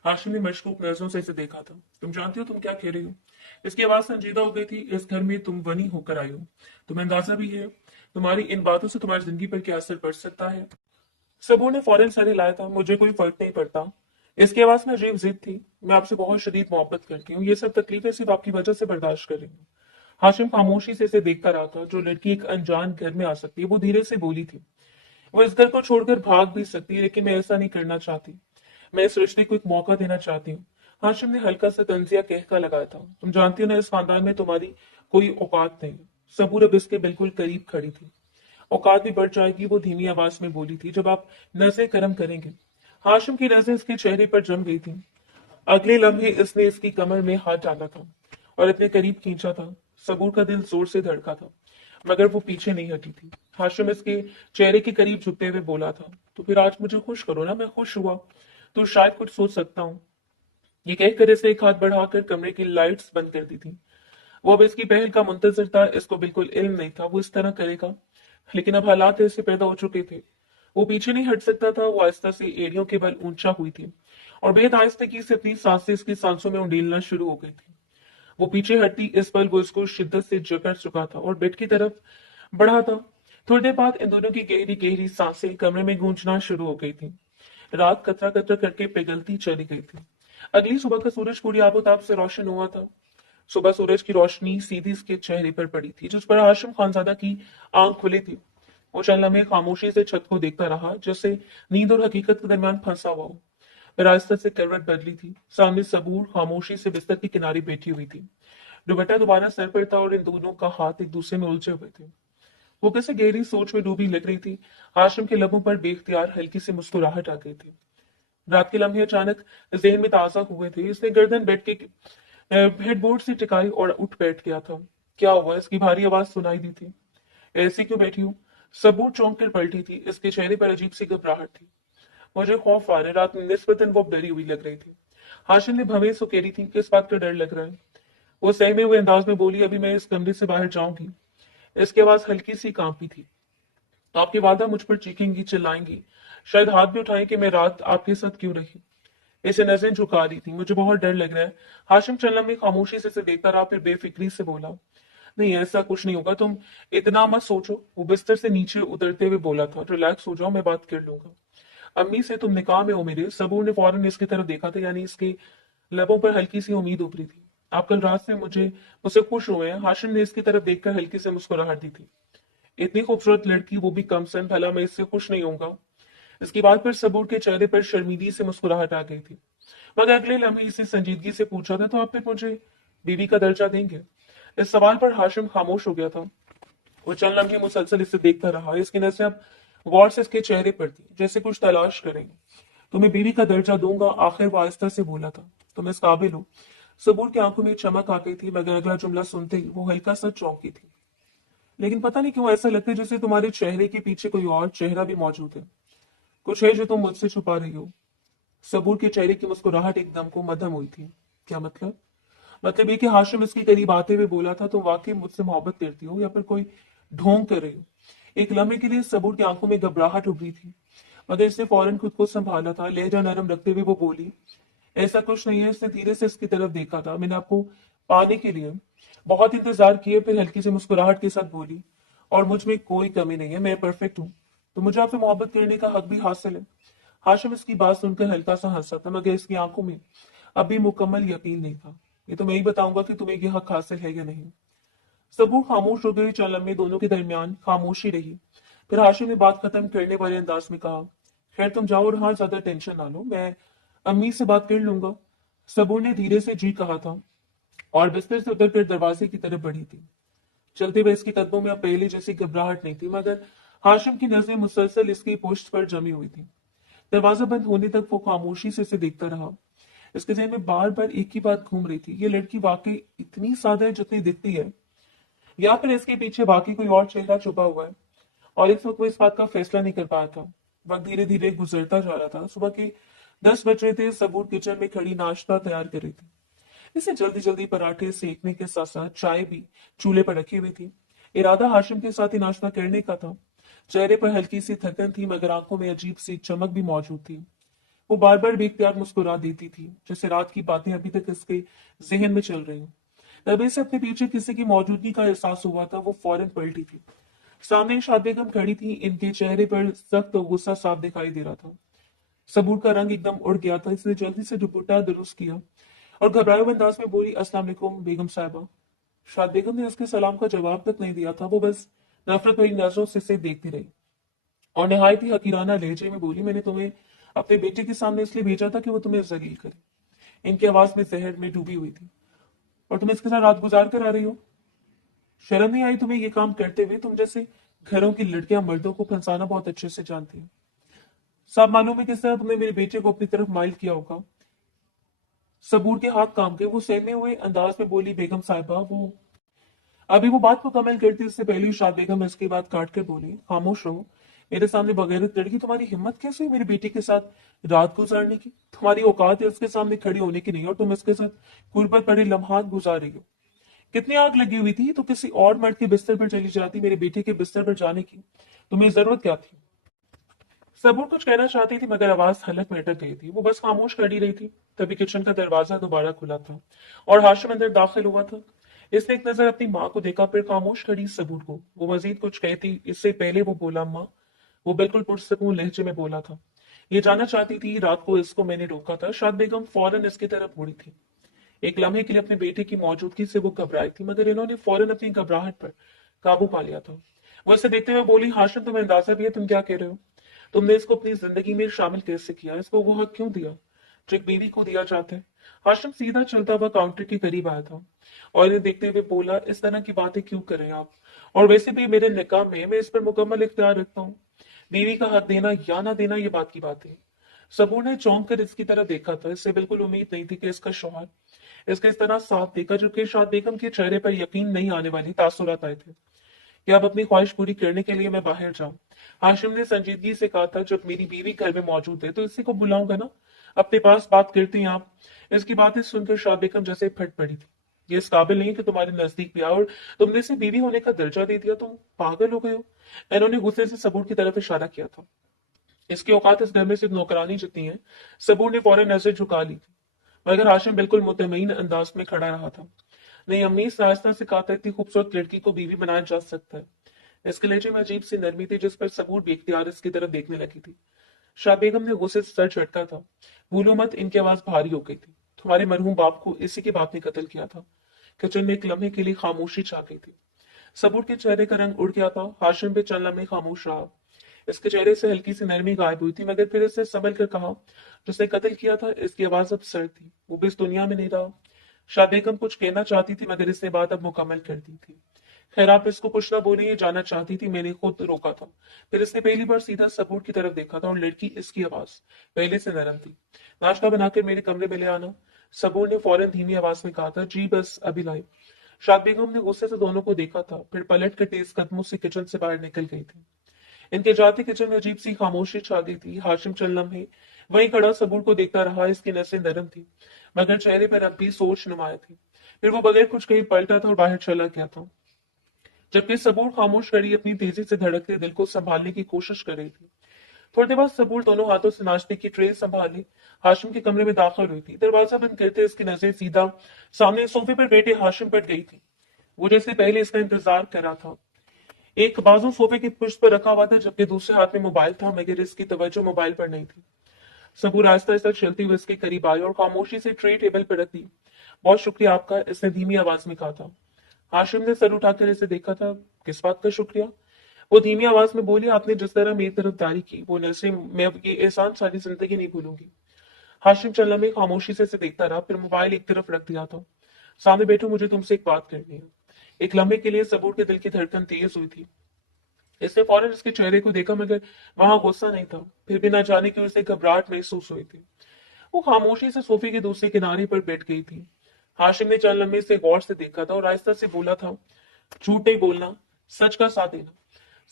हाशिम ने मशकूक नजरों से इसे देखा था। तुम जानती हो तुम क्या कह रही हो? इसकी आवाज संजीदा हो गई थी। इस घर में तुम बनी होकर आई हो। तुम्हें अंदाजा भी है तुम्हारी इन बातों से तुम्हारी जिंदगी पर क्या असर पड़ सकता है। सबू ने फौरन सर हिलाया था। मुझे कोई फर्क नहीं पड़ता। इसकी आवाज में अजीब जिद थी। मैं आपसे बहुत शदीद मोहब्बत करती हूँ। ये सब तकलीफें सिर्फ आपकी वजह से बर्दाश्त कर रही हूँ। हाशिम खामोशी से इसे देखता रहा था। जो लड़की एक अनजान घर में आ सकती है वो धीरे से बोली थी। वो इस घर को छोड़कर भाग भी सकती है, लेकिन मैं ऐसा नहीं करना चाहती। मैं इस रिश्ते को एक मौका देना चाहती हूँ। हाशिम ने हल्का सा तंजिया कहका लगाया था। तुम जानती हो ना, इस खानदान में तुम्हारी कोई औकात नहीं। सबूर अब इसके बिल्कुल करीब खड़ी थी। औकात भी बढ़ जाएगी, वो धीमी आवाज में बोली थी, जब आप नजरें करम करेंगे। हाशिम की नजरें इसके चेहरे पर जम गई थी। अगले लम्हे इसने इसकी कमर में हाथ डाला था और इतने करीब खींचा था। सबूर का दिल जोर से धड़का था, मगर वो पीछे नहीं हटी थी। हाशिम इसके चेहरे के करीब झुकते हुए बोला था, तो फिर आज मुझे खुश करो ना, मैं खुश हुआ तो शायद कुछ सोच सकता हूँ। ये कहकर इसने एक हाथ बढ़ाकर कमरे की लाइट्स बंद कर दी थी। वो अब इसकी पहल का मुंतजर था। इसको बिल्कुल इल्म नहीं था वो इस तरह करेगा, लेकिन अब हालात ऐसे पैदा हो चुके थे। वो पीछे नहीं हट सकता था। वो आहिस्ता से एड़ियों के बल ऊंचा हुई थी और बेहद आहिस्तगी से अपनी सांसें इसकी सांसों में उंडेलना शुरू हो गई थी। वो पीछे हटी, इस पल वो इसको शिद्दत से जकड़ चुका था और बेड की तरफ बढ़ा था। थोड़ी देर बाद इन दोनों की गहरी गहरी सांसें कमरे में गूंजना शुरू हो गई थी। रात कतरा कतरा करके पिघलती चली गई थी। अगली सुबह का सूरज पूरी आबोताब से रोशन हुआ था। सुबह सूरज की रोशनी सीधी इसके चेहरे पर पड़ी थी, जिस पर हाशिम खानजादा की आंख खुली थी। वो चंद लम्हे खामोशी से छत को देखता रहा, जैसे नींद और हकीकत के दरमियान फंसा हुआ हो। फिर आहिस्ता से करवट बदली थी। सामने सबूर खामोशी से बिस्तर के किनारे बैठी हुई थी। दुपट्टा दोबारा सर पर था और इन दोनों का हाथ एक दूसरे में उलझे हुए थे। वो किसी गहरी सोच में डूबी लग रही थी। हाशिम के लबों पर बेख्तियार हल्की सी मुस्कुराहट आ गई थी। रात के लम्हे अचानक जहन में ताजा हुए थे। इसने गर्दन बेड के हेडबोर्ड से टिकाई और उठ बैठ गया था। क्या हुआ? इसकी भारी आवाज सुनाई दी थी। ऐसी क्यों बैठी हूँ? सबूर चौंक कर पलटी थी। इसके चेहरे पर अजीब सी घबराहट थी। मुझे खौफ आ रहा है। रात में निस्बतन वो डरी हुई लग रही थी। हाशिम ने भवें से कह रही थी, किस बात का डर लग रहा है? वो सहमे हुए अंदाज में बोली, अभी मैं इस कमरे से बाहर जाऊंगी। इसकी आवाज हल्की सी कांपी थी। तो आपकी वालदा मुझ पर चीखेंगी, चिल्लाएंगी, शायद हाथ भी उठाएं कि मैं रात आपके साथ क्यों रही। इसे नजरें झुका रही थी। मुझे बहुत डर लग रहा है। हाशिम चंदम ने खामोशी से इसे देखता रहा, फिर बेफिक्री से बोला, नहीं ऐसा कुछ नहीं होगा, तुम इतना मत सोचो। वो बिस्तर से नीचे उतरते हुए बोला था, रिलैक्स हो जाओ, मैं बात कर लूंगा। अम्मी से तुम निकाह में हो मेरे। सबूर ने फौरन इसकी तरफ देखा था, यानी इसके लबों पर हल्की सी उम्मीद उभरी थी। आप कल रात से मुझसे खुश हुए हैं। हाशिम ने इसकी तरफ देखकर हल्की से मुस्कुराहट दी थी। इतनी खूबसूरत लड़की, वो भी कम सन, भला मैं इससे खुश नहीं होऊंगा? इसकी बात पर सबूर के चेहरे पर शर्मीली से मुस्कुराहट आ गई थी। मगर अगले लम्हे इसे संजीदगी से पूछा था, तो आप फिर मुझे बीवी का दर्जा देंगे? इस सवाल पर हाशिम खामोश हो गया था। वो चंद लम्हे मुसलसल इसे देखता रहा। इसकी नजरें अब गौर से इसके चेहरे पर थी, जैसे कुछ तलाश करेंगे। तुम्हें बीवी का दर्जा दूंगा, आखिर वो आहिस्ता से बोला था। तुम इस काबिल हो। सबूर की आंखों में चमक आ गई थी, मगर अगला जुमला सुनते ही वो हल्का सा चौंकी थी। लेकिन पता नहीं क्यों ऐसा लगता है जैसे तुम्हारे चेहरे के पीछे कोई और चेहरा भी मौजूद है। कुछ है जो तुम मुझसे छुपा रही हो। सबूर के चेहरे की मुस्कुराहट एकदम को मध्यम हुई थी। क्या मतलब? मतलब ये कि हाशिम इसके करीब आते हुए बोला था, तुम वाकई मुझसे मोहब्बत करती हो या फिर कोई ढोंग कर रही हो? एक लम्हे के लिए सबूर की आंखों में घबराहट उभरी थी, मगर इसने फौरन खुद को संभाला था। लहजा नरम रखते हुए वो बोली, ऐसा कुछ नहीं है। इसने धीरे से इसकी तरफ देखा था। मैंने आपको पाने के लिए बहुत इंतजार किए। फिर हल्की सी मुस्कुराहट के साथ बोली, और मुझ में कोई कमी नहीं है, मैं परफेक्ट हूँ, तो मुझे आपसे मोहब्बत करने का हक भी हासिल है। हाशिम इसकी बात सुनकर हल्का सा हंसा था, मगर इसकी आंखों में अभी मुकम्मल यकीन नहीं था। ये तो मैं ही बताऊंगा कि तुम्हें यह हक हासिल है या नहीं। सबू खामोश हो गई। चल में दोनों के दरमियान खामोशी रही। फिर हाशिम ने बात खत्म करने वाले अंदाज में कहा, खैर तुम जाओ और हाँ ज्यादा टेंशन ना लो, मैं अम्मी से बात कर लूंगा। सबूर ने धीरे से जी कहा था और बिस्तर से उतरकर दरवाजे की तरफ बढ़ी थी। चलते हुए इसके कदमों में अब पहले जैसी घबराहट नहीं थी, मगर हाशिम की नजरें मुसलसल इसकी पुष्ट पर जमी हुई थी। दरवाजा बंद होने तक वो खामोशी से इसे देखता रहा। इसके जहन में बार बार एक ही बात घूम रही थी, ये लड़की वाकई इतनी सादा है जितनी दिखती है, या फिर इसके पीछे बाकी कोई और चेहरा छुपा हुआ है? और इस वक्त वो इस बात का फैसला नहीं कर पाया था। वक्त धीरे धीरे गुजरता जा रहा था। सुबह के 10 बज रहे थे। सबूर किचन में खड़ी नाश्ता तैयार कर रही थी। इसे जल्दी जल्दी पराठे सेकने के साथ साथ चाय भी चूल्हे पर रखी हुई थी। इरादा हाशिम के साथ ही नाश्ता करने का था। चेहरे पर हल्की सी थकन थी, मगर आंखों में अजीब सी चमक भी मौजूद थी। वो बार बार बेख्तियार मुस्कुरा देती थी, जैसे रात की बातें अभी तक इसके जहन में चल रही हूँ। तभी से अपने पीछे किसी की मौजूदगी का एहसास हुआ था। वो फौरन पलटी थी। सामने एक शाद बेगम खड़ी थी। इनके चेहरे पर सख्त और गुस्सा साफ दिखाई दे रहा था। सबूर का रंग एकदम उड़ गया था। इसने जल्दी से दुपट्टा दुरुस्त किया और घबराए हुए अंदाज में बोली, अस्सलाम वालेकुम बेगम साहिबा। शाद बेगम ने उसके सलाम का जवाब तक नहीं दिया था। वो बस नफरत भरी नजरों से इसे देखती रही और निहायत ही हकीराना लहजे में बोली, मैंने तुम्हें अपने बेटे के सामने इसलिए भेजा था कि वो तुम्हें जलील करे। इनकी आवाज में जहर में डूबी हुई थी। और तुम इसके साथ रात गुजार कर आ रही हो? शर्म नहीं आई तुम्हें ये काम करते हुए? तुम जैसे घरों की लड़कियां मर्दों को फंसाना बहुत अच्छे से जानती हैं। साफ मालूम है किस तरह तुमने मेरे बेटे को अपनी तरफ माइल किया होगा। सबूर के हाथ काम के वो सहमे हुए अंदाज में बोली, बेगम साहिबा वो अभी वो बात मुकम्मल करती उससे पहले ही शाद बेगम इसके बाद काट कर बोली, खामोश रहो। मेरे सामने बगैरत लड़की। तुम्हारी हिम्मत कैसे हुई मेरे बेटे के साथ रात गुजारने की? तुम्हारी औकात है उसके सामने खड़ी होने की नहीं, और तुम इसके साथ गुर्बत पड़े लम्हात गुजार रही हो। कितनी आग लगी हुई थी तो किसी और मर्द के बिस्तर पर चली जाती। मेरे बेटे के बिस्तर पर जाने की तुम्हें जरूरत क्या थी? सबूर कुछ कहना चाहती थी, मगर आवाज हलक में अटक गई थी। वो बस खामोश खड़ी रही थी। तभी किचन का दरवाजा दोबारा खुला था और हाशिम अंदर दाखिल हुआ था। इसने एक नजर अपनी माँ को देखा, फिर खामोश खड़ी सबूर को। वो मजीद कुछ कहती इससे पहले वो बोला, माँ। वो बिल्कुल पुरसकून लहजे में बोला था, ये जानना चाहती थी रात को इसको मैंने रोका था। शाद बेगम फौरन इसकी तरफ मुड़ी थी। एक लम्हे के लिए अपने बेटे की मौजूदगी से वो घबराई थी, मगर इन्होंने फौरन अपनी घबराहट पर काबू पा लिया था। वो इसे देखते हुए बोली, हाशिम तुम्हें अंदाजा भी है तुम क्या कह रहे हो? तुमने इसको अपनी जिंदगी में शामिल कैसे किया? इसको वो हक क्यों दिया जो एक बीवी को दिया जाता है? हाशिम सीधा चलता हुआ काउंटर के करीब आया था और इन्हें देखते हुए बोला, इस तरह की बातें क्यों कर रहे हैं आप? और वैसे भी मेरे निकाह में मैं इस पर मुकम्मल इख्तियार रखता हूँ। बीवी का हक देना या ना देना ये बात की बात है। सबूर ने चौंक कर इसकी तरफ देखा था। इससे बिल्कुल उम्मीद नहीं थी कि इसका शौहर इसके इस तरह साथ देगा, जबकि शाद बेगम के चेहरे पर यकीन नहीं आने वाली तासुरात आए थे कि अब अपनी ख्वाहिश पूरी करने के लिए मैं बाहर जाऊं। हाशिम ने संजीदगी से कहा था, जब मेरी बीवी घर में मौजूद है तो इसी को बुलाऊंगा ना, अपने पास बात करती हैं आप। इसकी बातें सुनकर शाद बेगम जैसे फट पड़ी थी। ये इस काबिल नहीं कि तुम्हारे नजदीक भी आओ, और तुमने इसे बीवी होने का दर्जा दे दिया। तुम पागल हो गए हो। इन्होंने गुस्से से सबूर की तरफ इशारा किया था। इसकी औकात इस घर में सिर्फ नौकरानी जितनी है। सबूर ने फौरन नजर झुका ली थी, मगर हाशिम बिल्कुल मुतमईन अंदाज में खड़ा रहा था। नहीं अम्मी, इस आहिस्ता से कहा था, इतनी खूबसूरत लड़की को बीवी बनाया जा सकता है। इसके लहजे में अजीब सी नरमी थी, जिस पर सबूर बेख्तियार इसकी तरफ देखने लगी थी। शाह बेगम ने गुस्से से सर झटका था। भूलो मत, इनकी आवाज भारी हो गई थी। तुम्हारे मरहूम बाप को इसी के बाप ने कत्ल किया था। किचन में एक लम्हे के लिए खामोशी छा गई थी। सबूर के चेहरे का रंग उड़ गया था। हाशिम भी चंद लम्हे खामोश रहा। इसके चेहरे से हल्की सी नरमी गायब हुई थी, मगर फिर इसे संभल कर कहा, जिसने कत्ल किया था इसकी आवाज अब सर्द थी। वो भी इस दुनिया में नहीं रहा। शाह बेगम कुछ कहना चाहती थी, मगर इसने बात अब मुकम्मल कर दी थी। खैर, आप इसको कुछ ना बोले, ये जानना चाहती थी, मैंने खुद रोका था। फिर इसने पहली बार सीधा सबूर की तरफ देखा था और लड़की इसकी आवाज पहले से नरम थी। नाश्ता बनाकर मेरे कमरे में ले आना। सबूर ने फौरन धीमी आवाज में कहा था। जी बस अभी लाई। शाद बेगम ने गुस्से से दोनों को देखा था, फिर पलट कर तेज कदमों से किचन से बाहर निकल गई थी। इनके जाते किचन में अजीब सी खामोशी छा गई थी। हाशिम चंद लम्हे वहीं खड़ा सबूर को देखता रहा। इसकी नसें नरम थी, मगर चेहरे पर अब भी सोच नुमाया थी। फिर वो बगैर कुछ कहीं पलटा था और बाहर चला गया था, जबकि सबूर खामोश खड़ी अपनी तेजी से धड़कते दिल को संभालने की कोशिश कर रही थी। थोड़ी देर बाद सबूर दोनों हाथों से नाश्ते की ट्रे संभाली हाशिम के कमरे में दाखिल हुई थी। दरवाजा बंद करते इसकी नजर सीधा सामने सोफे पर बैठे हाशिम पर गई थी। वो जैसे पहले इसका इंतजार कर रहा था। एक बाजू सोफे की पुष्ट पर रखा हुआ था, जबकि दूसरे हाथ में मोबाइल था, मगर इसकी तवज्जो मोबाइल पर नहीं थी। सबूर आहिस्ता आहिस्ता चलती हुई इसके करीब आई और खामोशी से ट्रे टेबल पर रख दी। बहुत शुक्रिया आपका, इसने धीमी आवाज में कहा था। हाशिम ने सर उठाकर इसे देखा था। किस बात का शुक्रिया? वो धीमी आवाज में बोली, आपने जिस तरह मेरी तरफदारी की वो नजरें मैं अब ये एहसान सारी जिंदगी नहीं भूलूंगी। हाशिम चलना में खामोशी से इसे देखता रहा, फिर मोबाइल एक तरफ रख दिया था। सामने बैठो, मुझे तुमसे एक बात करनी है। एक लम्हे के लिए सबूर के दिल की धड़कन तेज हुई थी। इसने फौरन उसके चेहरे को देखा, मगर वहां गुस्सा नहीं था। फिर भी ना जाने की उसे घबराहट महसूस हुई थी। वो खामोशी से सोफे के दूसरे किनारे पर बैठ गई थी। हाशिम ने चंद लम्हे से गौर से देखा था और आहिस्ता से बोला था, झूठ नहीं बोलना, सच का साथ देना।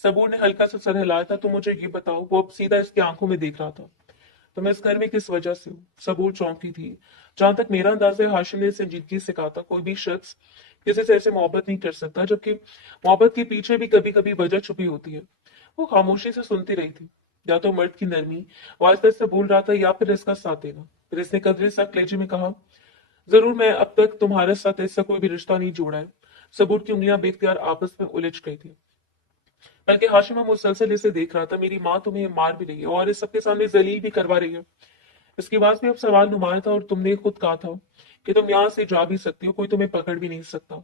सबूर ने हल्का सा सर हिलाया था। तो मुझे ये बताओ, वो अब सीधा इसकी आंखों में देख रहा था, तो मैं इस घर में किस वजह से हूँ? सबूर चौंकी थी। जहां तक मेरा अंदाजा है, हाशिम ने संजीदगी से कहा था, कोई भी शख्स किसी से ऐसे मोहब्बत नहीं कर सकता, जबकि मोहब्बत के पीछे भी कभी कभी वजह छुपी होती है। वो खामोशी से सुनती रही थी। या तो मर्द की नरमी वो आहिस्ता से बोल रहा था, या फिर इसका साथ देना। फिर इसने कदरे सा कलेजे में कहा, जरूर, मैं अब तक तुम्हारे साथ ऐसा कोई भी रिश्ता नहीं जोड़ा है। सबूर की उंगलियां बेख्तियार आपस में उलझ गई थी। बल्कि हाशिमा मुसलसल इसे देख रहा था। मेरी माँ तुम्हें मार भी रही है और इस सबके सामने जलील भी करवा रही है। इसकी आवाज में अब सवाल नुमाया था। और तुमने खुद कहा था कि तुम यहाँ से जा भी सकती हो, कोई तुम्हें पकड़ भी नहीं सकता।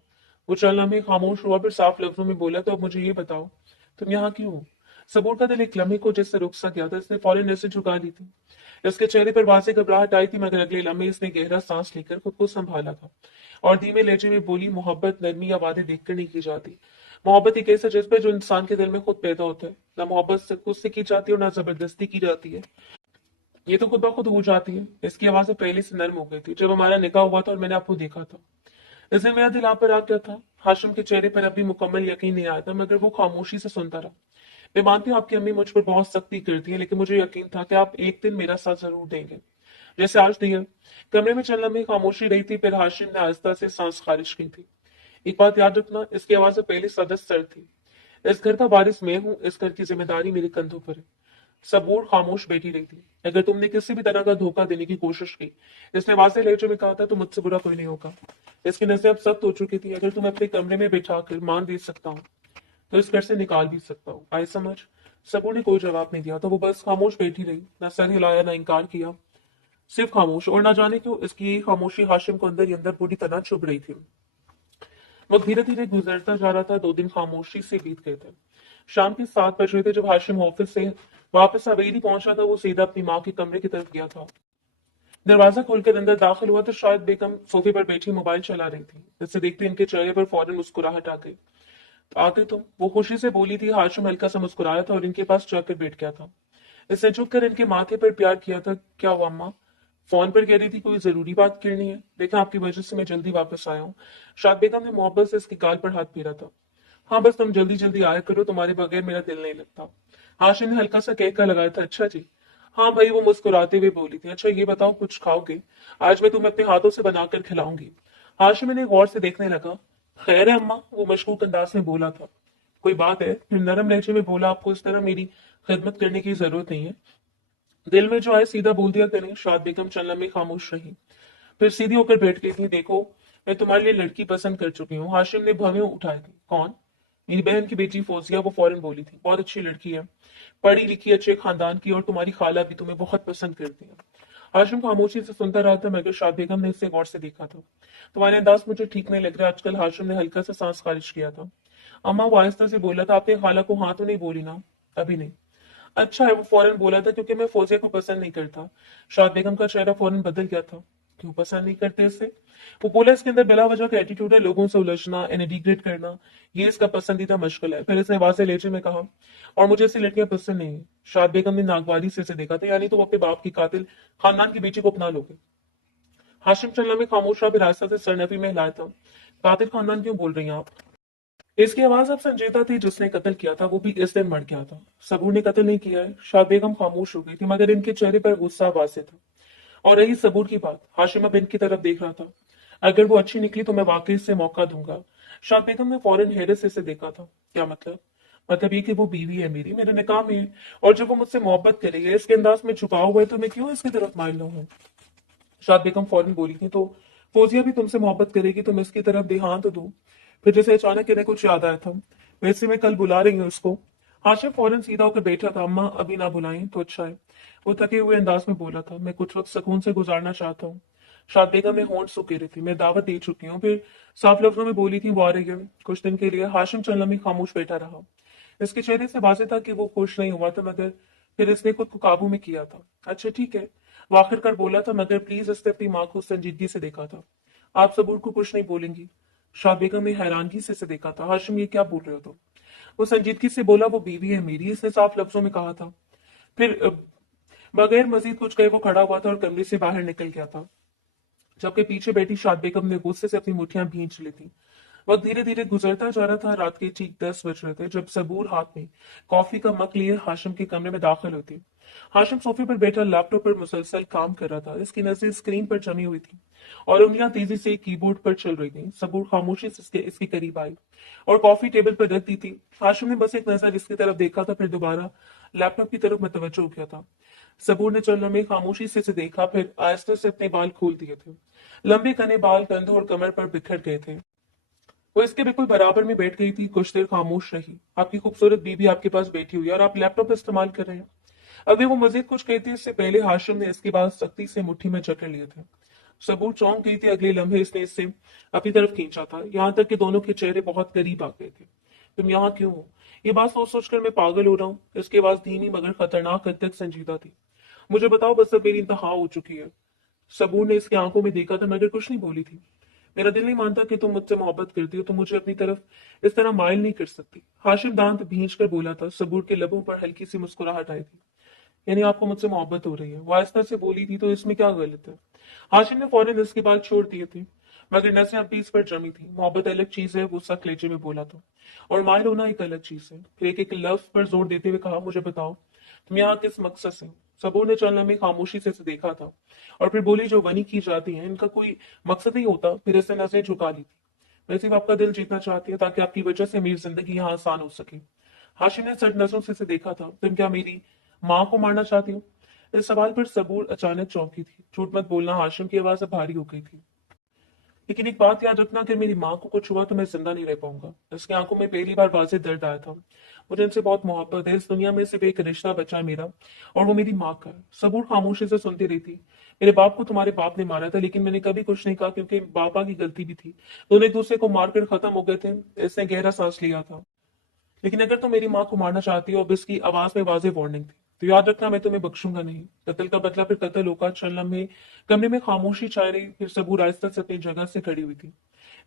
वो चल लम्हे खामोश हुआ, फिर साफ लफ्जों में बोला, तो अब मुझे ये बताओ, तुम यहाँ क्यों हो? सबूर का दिल एक लम्हे को जिससे रुक सा गया था, इसने फौरन नजर झुका ली थी। इसके चेहरे पर वाज़ेह घबराहट आई थी, मगर अगले लम्हे इसने गहरा सांस लेकर खुद को संभाला था और धीमे लहजे में बोली, मोहब्बत नरमी या वादे देखकर नहीं की जाती। मोहब्बत एक ऐसा जज्बा है जो इंसान के दिल में खुद पैदा होता है। ना मोहब्बत से खुद से की जाती है और ना जबरदस्ती की जाती है। ये तो खुद ब खुद हो जाती है। इसकी आवाज पहले से नर्म हो गई थी। जब हमारा निकाह हुआ था और मैंने आपको देखा था, इस दिन मेरा दिल आप पर आ गया था। हाशिम के चेहरे पर अभी मुकम्मल यकीन नहीं आया था, मगर वो खामोशी से सुनता रहा। मैं मानती हूँ आपकी अम्मी मुझ पर बहुत सख्ती करती है, लेकिन मुझे यकीन था कि आप एक दिन मेरा साथ जरूर देंगे, जैसे आज दिया। कमरे में चलने में खामोशी रही थी। फिर हाशिम ने आहिस्ता से सांस खारिज की थी। एक बात याद रखना, इसकी आवाज पहले सदस्य सर थी। इस घर का वारिस मैं हूँ, इस घर की जिम्मेदारी मेरे कंधों पर है। सबूर खामोश बैठी रही थी। अगर तुमने किसी भी तरह का धोखा देने की कोशिश की, इसने वाजे लहजे में कहा था, तो मुझसे बुरा कोई नहीं होगा। इसकी नजरें अब सख्त हो चुकी थी। अगर तुम अपने कमरे में बैठा कर मान दे सकता हूँ, तो इस घर से निकाल भी सकता हूँ। आई समझ? सबूर ने कोई जवाब नहीं दिया, तो वो बस खामोश बैठी रही। ना सर हिलाया, ना इनकार किया, सिर्फ खामोश। और ना जाने क्यों इसकी खामोशी हाशिम को अंदर ही अंदर पूरी तरह चुभ रही थी। वो धीरे धीरे गुजरता जा रहा था। 2 दिन खामोशी से बीत गए थे। शाम के 7 बज रहे थे जब हाशिम ऑफिस से वापस हवेली पहुंचा था। वो सीधा अपनी माँ के कमरे की तरफ गया था। दरवाजा खोलकर अंदर दाखिल हुआ तो शायद बेगम सोफे पर बैठी मोबाइल चला रही थी। जिसे देखते इनके चेहरे पर फौरन मुस्कुराहट आ गई। तो आते तुम, वो खुशी से बोली थी। हाशिम हल्का सा मुस्कुराया था और इनके पास जाकर बैठ गया था। इसने झुक कर इनके माथे पर प्यार किया था। क्या हुआ अम्मा? फोन पर कह रही थी कोई जरूरी बात करनी है? देखा, आपकी वजह से मैं जल्दी वापस आया हूँ। शायद बेगम ने मोहब्बत से इसके गाल पर हाथ फेरा था। हाँ, बस तुम जल्दी जल्दी आया करो, तुम्हारे बगैर मेरा दिल नहीं लगता। हाशिम ने हल्का सा कहकर लगाया था। अच्छा जी। हाँ भाई, वो मुस्कुराते हुए बोली थी। अच्छा ये बताओ, कुछ खाओगे? आज मैं तुम्हें अपने हाथों से बनाकर खिलाऊंगी। हाशिम ने गौर से देखने लगा। खैर है अम्मा, वो मशकूक अंदाज में बोला था। कोई बात है? फिर नरम लहजे में बोला, आपको इस तरह मेरी खिदमत करने की जरूरत नहीं है। दिल में जो आए सीधा बोल दिया करें। शाद बेगम चलने में खामोश रही, फिर सीधी होकर बैठ गई थी। देखो, मैं तुम्हारे लिए लड़की पसंद कर चुकी हूँ। हाशिम ने भवें उठाई थी। कौन? मेरी बहन की बेटी फौजिया। वो फौरन बोली थी। बहुत अच्छी लड़की है, पढ़ी लिखी, अच्छे खानदान की, और तुम्हारी खाला भी तुम्हें बहुत पसंद करती है। हाशिम खामोशी से सुनता रहा था, मगर शाद बेगम ने इसे गौर से देखा था। तुम्हारे अंदाज मुझे ठीक नहीं लग रहा आजकल। हाशिम ने हल्का सा सांस खारिज किया था। अम्मा, वो आहिस्ता से बोला था, आपने खाला को हाँ तो नहीं बोली ना? अभी नहीं। अच्छा है, वो फौरन बोला था, क्योंकि मैं फौजिया को पसंद नहीं करता। शाद बेगम का चेहरा फौरन बदल गया था। क्यों पसंद नहीं करते इसे? वो बोला, इसके अंदर बिला वजह का एटीट्यूड है, लोगों से उलझना, इन्हें डिग्रेड करना, ये इसका पसंदीदा मशगल है। फिर इसने वाज़ेह लहजे में कहा, और मुझे ऐसी लड़कियां पसंद नहीं है। शाद बेगम ने नागवारी से इसे देखा था। यानी तुम अपने बाप की कातिल खानदान की बेटी को अपना लोगे? हाशिम चलना में खामोश रहा, फिर रास्ता से सरनफी में हिलाया था। कातिल खानदान क्यों बोल रही हैं आप? इसकी आवाज अब संजीदा थी। जिसने कत्ल किया था वो भी इस दिन मर गया था। सबूर ने कत्ल नहीं किया है। शाद बेगम खामोश हो गई थी, मगर इनके चेहरे पर गुस्सा वाज़ेह था। और रही सबूर की बात, हाशिम अब इनकी तरफ देख रहा था। अगर वो अच्छी निकली तो मैं वाकई से मौका दूंगा। शाद बेगम ने फौरन हैरत से इसे देखा था। क्या मतलब? मतलब ये कि वो बीवी है मेरी, मेरे निकाह में है, और जब वो मुझसे मोहब्बत करेगी इसके अंदाज में छुपा हुआ है, तो मैं क्यों इसकी तरफ माइल ना हूं? शाद बेगम फौरन बोली थी। तो फौजिया भी तुमसे मोहब्बत करेगी, तुम इसकी तरफ देहांत दो। फिर जैसे अचानक इन्हें कुछ याद आया था। वैसे मैं कल बुला रही हूँ उसको। हाशिम फौरन सीधा होकर बैठा था। अम्मा, अभी ना बुलाएं तो अच्छा है। वो थके हुए अंदाज में बोला था। मैं कुछ वक्त सुकून से गुजारना चाहता हूँ। शाद बेगम में होंठ सूखे रही थी। मैं दावत दे चुकी हूँ। फिर साफ लफ्जों में बोली थी, वो आ रही है कुछ दिन के लिए। हाशिम चलना में खामोश बैठा रहा। इसके चेहरे से वाज़ेह था कि वो खुश नहीं हुआ था, मगर फिर इसने खुद को काबू में किया था। अच्छा ठीक है, वो आखिरकार बोला था, मगर प्लीज इसने अपनी माँ को संजीदगी से देखा था। आप सबूर को कुछ नहीं बोलेंगी? शाह बेगम ने हैरानगी से इसे देखा था। हाशिम, ये क्या बोल रहे हो तुम? वो संजीदगी से बोला, वो बीवी है मेरी, इसने साफ लफ्जों में कहा था। फिर बगैर मजीद कुछ कहे वो खड़ा हुआ था और कमरे से बाहर निकल गया था, जबकि पीछे बैठी शाद बेगम ने गुस्से से अपनी मुठ्ठियां भींच ली थी। वक्त धीरे धीरे गुजरता जा रहा था। रात के ठीक 10 बज रहे थे जब सबूर हाथ में कॉफी का मग लिए हाशिम के कमरे में दाखिल होती। हाशिम सोफे पर बैठा लैपटॉप पर मुसलसल काम कर रहा था। इसकी नजरें स्क्रीन पर जमी हुई थी और उंगलियां तेजी से कीबोर्ड पर चल रही थी। सबूर खामोशी से इसके करीब आई और कॉफी टेबल पर रख दी थी। हाशिम ने बस एक नजर इसकी तरफ देखा था, फिर दोबारा लैपटॉप की तरफ मुतवज्जो हो गया था। सबूर ने चल में खामोशी से इसे देखा, फिर आहिस्ते से अपने बाल खोल दिए थे। लंबे घने बाल कंधों और कमर पर बिखर गए थे। वो इसके बिल्कुल बराबर में बैठ गई थी। कुछ देर खामोश रही। आपकी खूबसूरत बीवी आपके पास बैठी हुई है और आप लैपटॉप इस्तेमाल कर रहे हैं। अभी वो मजीद कुछ कहती इससे पहले हाशिम ने इसके बाद सख्ती से मुट्ठी में जकड़ लिए थे। सबूर चौंक गई थी। अगले लम्हे इसने इससे अपनी तरफ खींचा था, यहाँ तक कि दोनों के चेहरे बहुत करीब आ गए थे। तुम यहाँ क्यों हो? ये बात सोच सोचकर मैं पागल हो रहा हूँ। इसकी आवाज धीमी मगर खतरनाक हद तक संजीदा थी। मुझे बताओ, बस अब मेरी इंतहा हो चुकी है। सबूर ने इसकी आंखों में देखा था मगर कुछ नहीं बोली थी। मेरा दिल नहीं मानता कि तुम मुझसे मोहब्बत करती हो तो मुझे अपनी तरफ इस तरह माइल नहीं कर सकती। हाशिम दांत भींच कर बोला था। सबूर के लबों पर हल्की सी मुस्कुराहट आई थी। यानी आपको मुझसे मोहब्बत हो रही है? वो आहिस्ता से बोली थी। तो इसमें क्या गलत है? हाशिम ने फौरन इसके बाल छोड़ दिए थे मगर नजरें अब भी इस पर जमी थी। मोहब्बत अलग चीज है, गुस्सा कलेजे में बोला था, और माहिर होना एक अलग चीज है। फिर एक एक लफ्ज पर जोर देते हुए कहा, मुझे बताओ तुम यहाँ किस मकसद से हो? सबूर ने चलने में खामोशी से इसे देखा था और फिर बोली, जो वनी की जाती है इनका कोई मकसद ही होता। फिर इसने नजरें झुका ली थी। मैं सिर्फ आपका दिल जीतना चाहती है ताकि आपकी वजह से मेरी जिंदगी यहाँ आसान हो सके। हाशिम ने सट नजरों से इसे देखा था। तुम क्या मेरी माँ को मारना चाहती हो? इस सवाल पर सबूर अचानक चौंकी थी। झूठ मत बोलना। हाशिम की आवाज अब भारी हो गई थी। लेकिन एक बात याद रखना, कि मेरी माँ को कुछ हुआ तो मैं जिंदा नहीं रह पाऊंगा। इसकी आंखों में पहली बार वाज़ेह दर्द आया था। मुझे इनसे बहुत मोहब्बत है। इस दुनिया में सिर्फ एक रिश्ता बचा है मेरा, और वो मेरी माँ का है। सबूर खामोशी से सुनती रही थी। मेरे बाप को तुम्हारे बाप ने मारा था, लेकिन मैंने कभी कुछ नहीं कहा क्योंकि पापा की गलती भी थी। दोनों एक दूसरे को मारकर खत्म हो गए थे। इसने गहरा सांस लिया था। लेकिन अगर तुम मेरी माँ को मारना चाहती हो, अब इसकी आवाज में वाज़ेह वार्निंग थी, तो याद रखना मैं तुम्हें बख्शूंगा नहीं। कत्ल का बदला फिर कत्ल होगा। चल लम्हे कमरे में खामोशी छाई रही। फिर सबूर आहिस्ता से अपनी जगह से खड़ी हुई थी।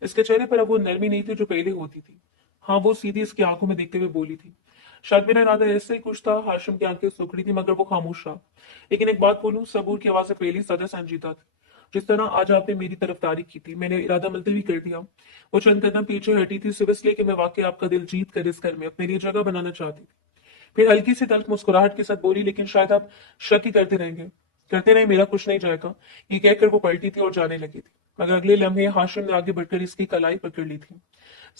इसके चेहरे पर अब वो नरमी नहीं थी जो पहले होती थी। हाँ, वो सीधी इसकी आंखों में देखते हुए बोली थी, शायद मेरा इरादा ऐसे ही कुछ था। हाशिम की आंखें सुखड़ी थी मगर वो खामोश रहा। लेकिन एक बात बोलूं, सबूर की आवाज से पहले ज्यादा संजीदा थी। जिस तरह आज आपने मेरी तरफदारी की थी, मैंने इरादा मुलतवी कर दिया। वो चंद कदम पीछे हटी थी सिर्फ इसलिए कि मैं वाकई आपका दिल जीत कर इस घर में अपने लिए जगह बनाना चाहती थी। फिर हल्की सी तल्ख मुस्कुराहट के साथ बोली, लेकिन शायद आप शक ही करते रहेंगे। करते रहे, मेरा कुछ नहीं जाएगा। ये कहकर वो पलटी थी और जाने लगी थी मगर अगले लम्हे हाशिम ने आगे बढ़कर इसकी कलाई पकड़ ली थी।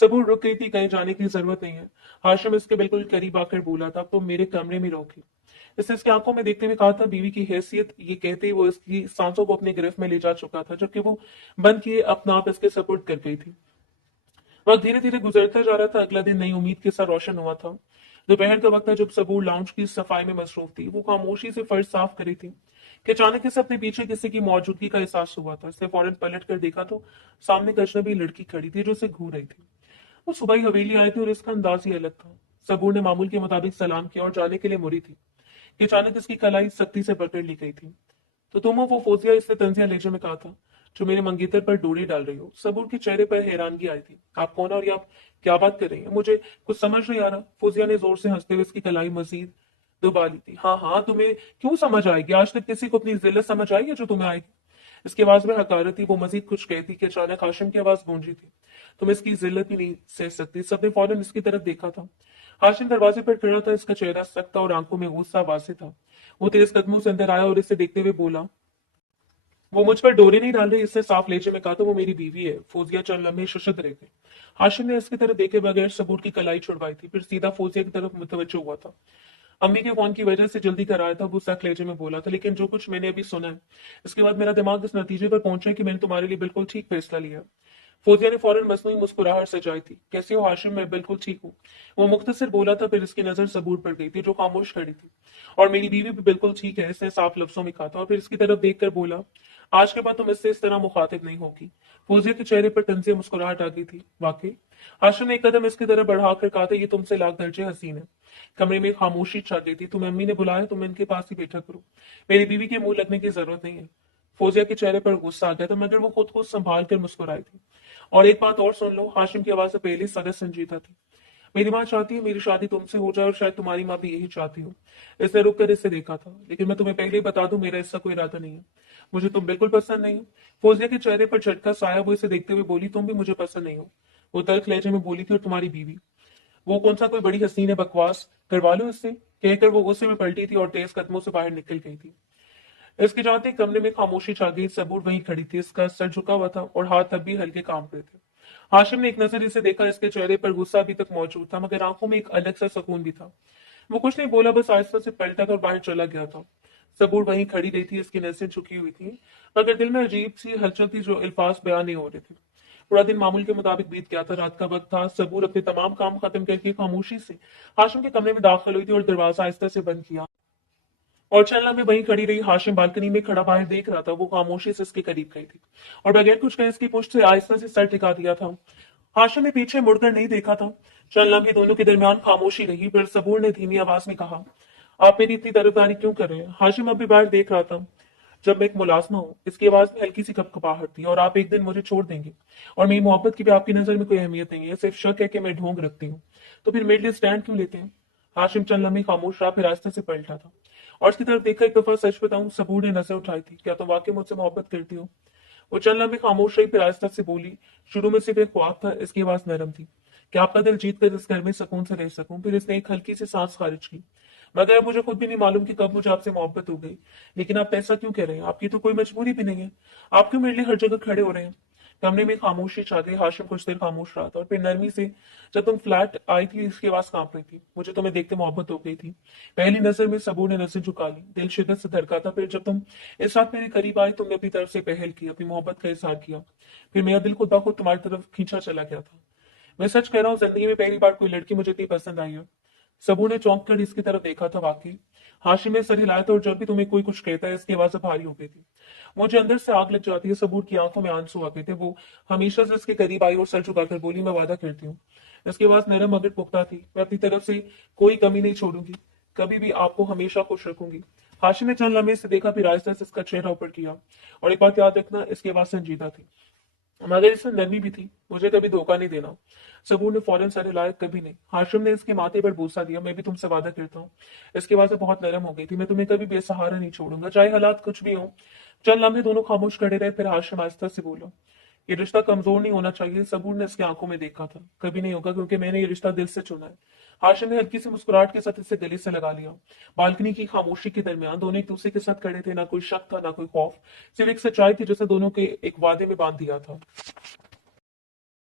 सबूर रुक गई थी। कहीं जाने की जरूरत नहीं है। हाशिम इसके बिल्कुल करीब आकर बोला था, तुम मेरे कमरे में रहोगी। इसने इसकी आंखों में देखते हुए कहा था। बीवी की हैसियत ये कहते ही वो इसकी सांसों को अपने गिरफ्त में ले जा चुका था, जबकि वो बंद किए अपना आप इसके सपोर्ट कर गई थी। वक्त धीरे धीरे गुजरता जा रहा था। अगला दिन नई उम्मीद के साथ रोशन हुआ था। दोपहर का वक्त था जब सबूर लाउंज की सफाई में मसरूफ थी। वो खामोशी से फर्श साफ करी थी कि अचानक इसे अपने पीछे किसी की मौजूदगी का एहसास हुआ था। इसने फौरन पलट कर देखा तो सामने एक अजनबी लड़की खड़ी थी जो उसे घूर रही थी। वो सुबह ही हवेली आए थे और इसका अंदाज ही अलग था। सबूर ने मामूल के मुताबिक सलाम किया और जाने के लिए मुड़ी थी कि अचानक इसकी कलाई सख्ती से पकड़ ली गई थी। तो तुम हो वो फौजिया? इसने तंजिया लहजे में कहा था, जो मेरे मंगेतर पर डोरी डाल रही हो। सबूर के चेहरे पर हैरानगी आई थी। आप कौन है और ये आप क्या बात कर रही हैं? मुझे कुछ समझ नहीं आ रहा। फौजिया ने जोर से हंसते हुए इसकी कलाई मजीद दबा ली थी। हाँ हाँ, तुम्हें क्यों समझ आएगी? आज तक किसी को अपनी जिल्लत समझ आई है जो तुम्हें आएगी? इसकी आवाज में हकारत थी। वो मजीद कुछ कहती कि अचानक हाशिम की आवाज गूंजी थी, तुम इसकी जिल्लत भी नहीं सह सकती। सबने फौरन इसकी तरफ देखा था। हाशिम दरवाजे पर खड़ा था। इसका चेहरा सख्त था और आंखों में गुस्सा वाजे था। वो तेज कदमों से अंदर आया और इसे देखते हुए बोला, वो मुझ पर डोरे नहीं डाल रही। इससे साफ लहजे में कहा, तो वो मेरी बीवी है। फौजिया चंद लम्हे शुशद रह गए। हाशिम ने इसकी तरफ देखे बगैर सबूर की कलाई छुड़वाई थी, फिर सीधा फौजिया की तरफ मुतवज्जो हुआ था। अम्मी के फोन की वजह से जल्दी कराया था, वो सख्त लहजे में बोला था। लेकिन जो कुछ मैंने अभी सुना है, इसके बाद मेरा दिमाग इस नतीजे पर पहुंचा है कि मैंने तुम्हारे लिए बिल्कुल ठीक फैसला लिया। फौजिया ने फौरन मसनूई मुस्कुराहट सजाई थी। कैसे हो हाशिम? मैं बिल्कुल ठीक हूँ, वो मुख्तसर बोला था। फिर इसकी नजर सबूर पर गई थी जो खामोश खड़ी थी। और मेरी बीवी भी बिल्कुल ठीक है, इसने साफ लफ्जों में कहा था और फिर इसकी तरफ देखकर बोला, आज के बाद तुम इससे इस तरह मुखातिब नहीं होगी। फौजिया के चेहरे पर तंजी मुस्कुराहट आ गई थी। वाकई? हाशिम ने एक कदम इसकी तरफ बढ़ाकर कहा था, ये तुमसे लाख दर्जे हसीन है। कमरे में खामोशी छा गई थी। तुम्हें अम्मी ने बुलाया, तुम इनके पास ही बैठा करो। मेरी बीवी के मुंह लगने की जरूरत नहीं है। फौजिया के चेहरे पर गुस्सा आ गया था मगर वो खुद को संभाल कर मुस्कुराई थी। और एक बात और सुन लो, हाशिम की आवाज से पहले सदा संजीदा थी, मेरी माँ चाहती है मेरी शादी तुमसे हो जाए और शायद तुम्हारी माँ भी यही चाहती हो। इसने रुक कर इससे देखा था। लेकिन मैं तुम्हें पहले ही बता दूं, मेरा इसका कोई इरादा नहीं है। मुझे तुम बिल्कुल पसंद नहीं हो। फौजिया के चेहरे पर झटका सा आया। वो इसे देखते हुए बोली, तुम भी मुझे पसंद नहीं हो। वो तल्ख लहजे में बोली थी, और तुम्हारी बीवी? वो कौन सा कोई बड़ी हसीन है, बकवास करवा लो इससे, कहकर वो गुस्से में पलटी थी और तेज कदमों से बाहर निकल गई थी। इसके जाते ही कमरे में खामोशी छा गई। सबूर वहीं खड़ी थी, इसका सर झुका हुआ था और हाथ तब भी हल्के कांप रहे थे। हाशिम ने एक नजर इसे देखा। इसके चेहरे पर गुस्सा अभी तक मौजूद था, मगर आंखों में एक अलग सा सुकून भी था। वो कुछ नहीं बोला, बस आहिस्ता से पलटा था और बाहर चला गया था। सबूर वहीं खड़ी रही थी, इसकी नसें झुकी हुई थी, मगर दिल में अजीब सी हलचल थी जो अल्फाज बयान नहीं हो रहे थे। पूरा दिन मामूल के मुताबिक बीत गया था। रात का वक्त था। सबूर अपने तमाम काम खत्म करके खामोशी से हाशिम के कमरे में दाखिल हुई थी और दरवाजा आहिस्ता से बंद किया। और चलना में वहीं खड़ी रही। हाशिम बालकनी में खड़ा बाहर देख रहा था। वो खामोशी से इसके करीब गई थी और बगैर कुछ कहे इसकी पुष्ट से आहिस्ता से सर टिका दिया था। हाशिम ने पीछे मुड़कर नहीं देखा था। चलना भी दोनों के दरमियान खामोशी रही। फिर सबूर ने धीमी आवाज में कहा, आप मेरी इतनी तरफदारी क्यों कर रहे हैं? हाशिम अभी बाहर देख रहा था। जब मैं एक मुलाजमा हूँ, इसकी आवाज में हल्की सी कपकपाहट थी, और आप एक दिन मुझे छोड़ देंगे और मेरी मोहब्बत की भी आपकी नजर में कोई अहमियत नहीं है, सिर्फ शक है कि मैं ढोंग रखती हूँ, तो फिर मेरे लिए स्टैंड क्यों लेते हैं? हाशिम चंद लम्हे खामोश रहा, फिर रास्ते से पलटा था और उसकी तरफ देखा। एक दफा सच बताऊं, सबूर ने नजर उठाई थी। क्या तुम वाकई मुझसे मोहब्बत करती हो? वो चंद लम्हे खामोश रही, फिर आहिस्ता से बोली, शुरू में सिर्फ एक ख्वाब था। इसकी आवाज नरम थी, कि आपका दिल जीत कर इस घर में सुकून से रह सकूं। फिर इसने एक हल्की सी सांस खारिज की, मगर अब मुझे खुद भी नहीं मालूम कि कब मुझे आपसे मोहब्बत हो गई। लेकिन आप ऐसा क्यों कह रहे हैं? आपकी तो कोई मजबूरी भी नहीं है। आप क्यों मेरे लिए हर जगह खड़े हो रहे हैं? कमरे में खामोशी छा गई। हाशिम कुछ देर खामोश रहा था और फिर नरमी से, जब तुम फ्लैट आई थी इसकी आवाज कांप रही थी। मुझे तुम्हें देखते मोहब्बत हो गई थी। पहली नजर में सबूर ने नजर झुका ली। दिल शिद्दत से धड़का था। फिर जब तुम इस रात मेरे करीब आई, तुमने अपनी तरफ से पहल की, अपनी मोहब्बत का इजहार किया। फिर मेरा दिल खुद ब खुद तुम्हारी तरफ खींचा चला गया था। मैं सच कह रहा हूँ, जिंदगी में पहली बार कोई लड़की मुझे इतनी पसंद आई है। सबू ने चौंक कर इसकी तरफ देखा था। वाकई हाशिम ने सर हिलाया था, और जब भी तुम्हें कोई कुछ कहता है इसकी आवाज भारी हो गई थी। मुझे अंदर से आग लग जाती है। सबूर की आंखों में आंसू आ गए थे। वो हमेशा से इसके करीब आई और सर झुकाकर बोली, मैं वादा करती हूँ। इसकी आवाज नरम मगर पुख्ता थी, मैं अपनी तरफ से कोई कमी नहीं छोड़ूंगी, कभी भी आपको हमेशा खुश रखूंगी। हाशिम ने चंद लम्हे से देखा, फिर आहिस्ता से इसका चेहरा ऊपर किया, और एक बात याद रखना, इसकी आवाज संजीदा थी मगर इसमें नरमी भी थी। मुझे कभी धोखा नहीं देना। सबूर ने फौरन सर हिलाया, कभी नहीं। हाशिम ने इसके माथे पर बूसा दिया, मैं भी तुमसे वादा करता हूँ। इसकी आवाज़ बहुत नरम हो गई थी, मैं तुम्हें कभी बेसहारा नहीं छोड़ूंगा, चाहे हालात कुछ भी हो। चंद लम्हे दोनों खामोश खड़े रहे, फिर हाशिम आहिस्ता से बोला, ये रिश्ता कमजोर नहीं होना चाहिए। सबूर ने इसकी आंखों में देखा था, कभी नहीं होगा, क्योंकि मैंने ये रिश्ता दिल से चुना है। हाशिम ने हल्की सी मुस्कुराहट के साथ इसे गले से लगा लिया। बालकनी की खामोशी के दरमियान दोनों एक दूसरे के साथ खड़े थे। ना कोई शक था, ना कोई खौफ, सिर्फ एक सच्चाई थी जिसे दोनों के एक वादे में बांध दिया था।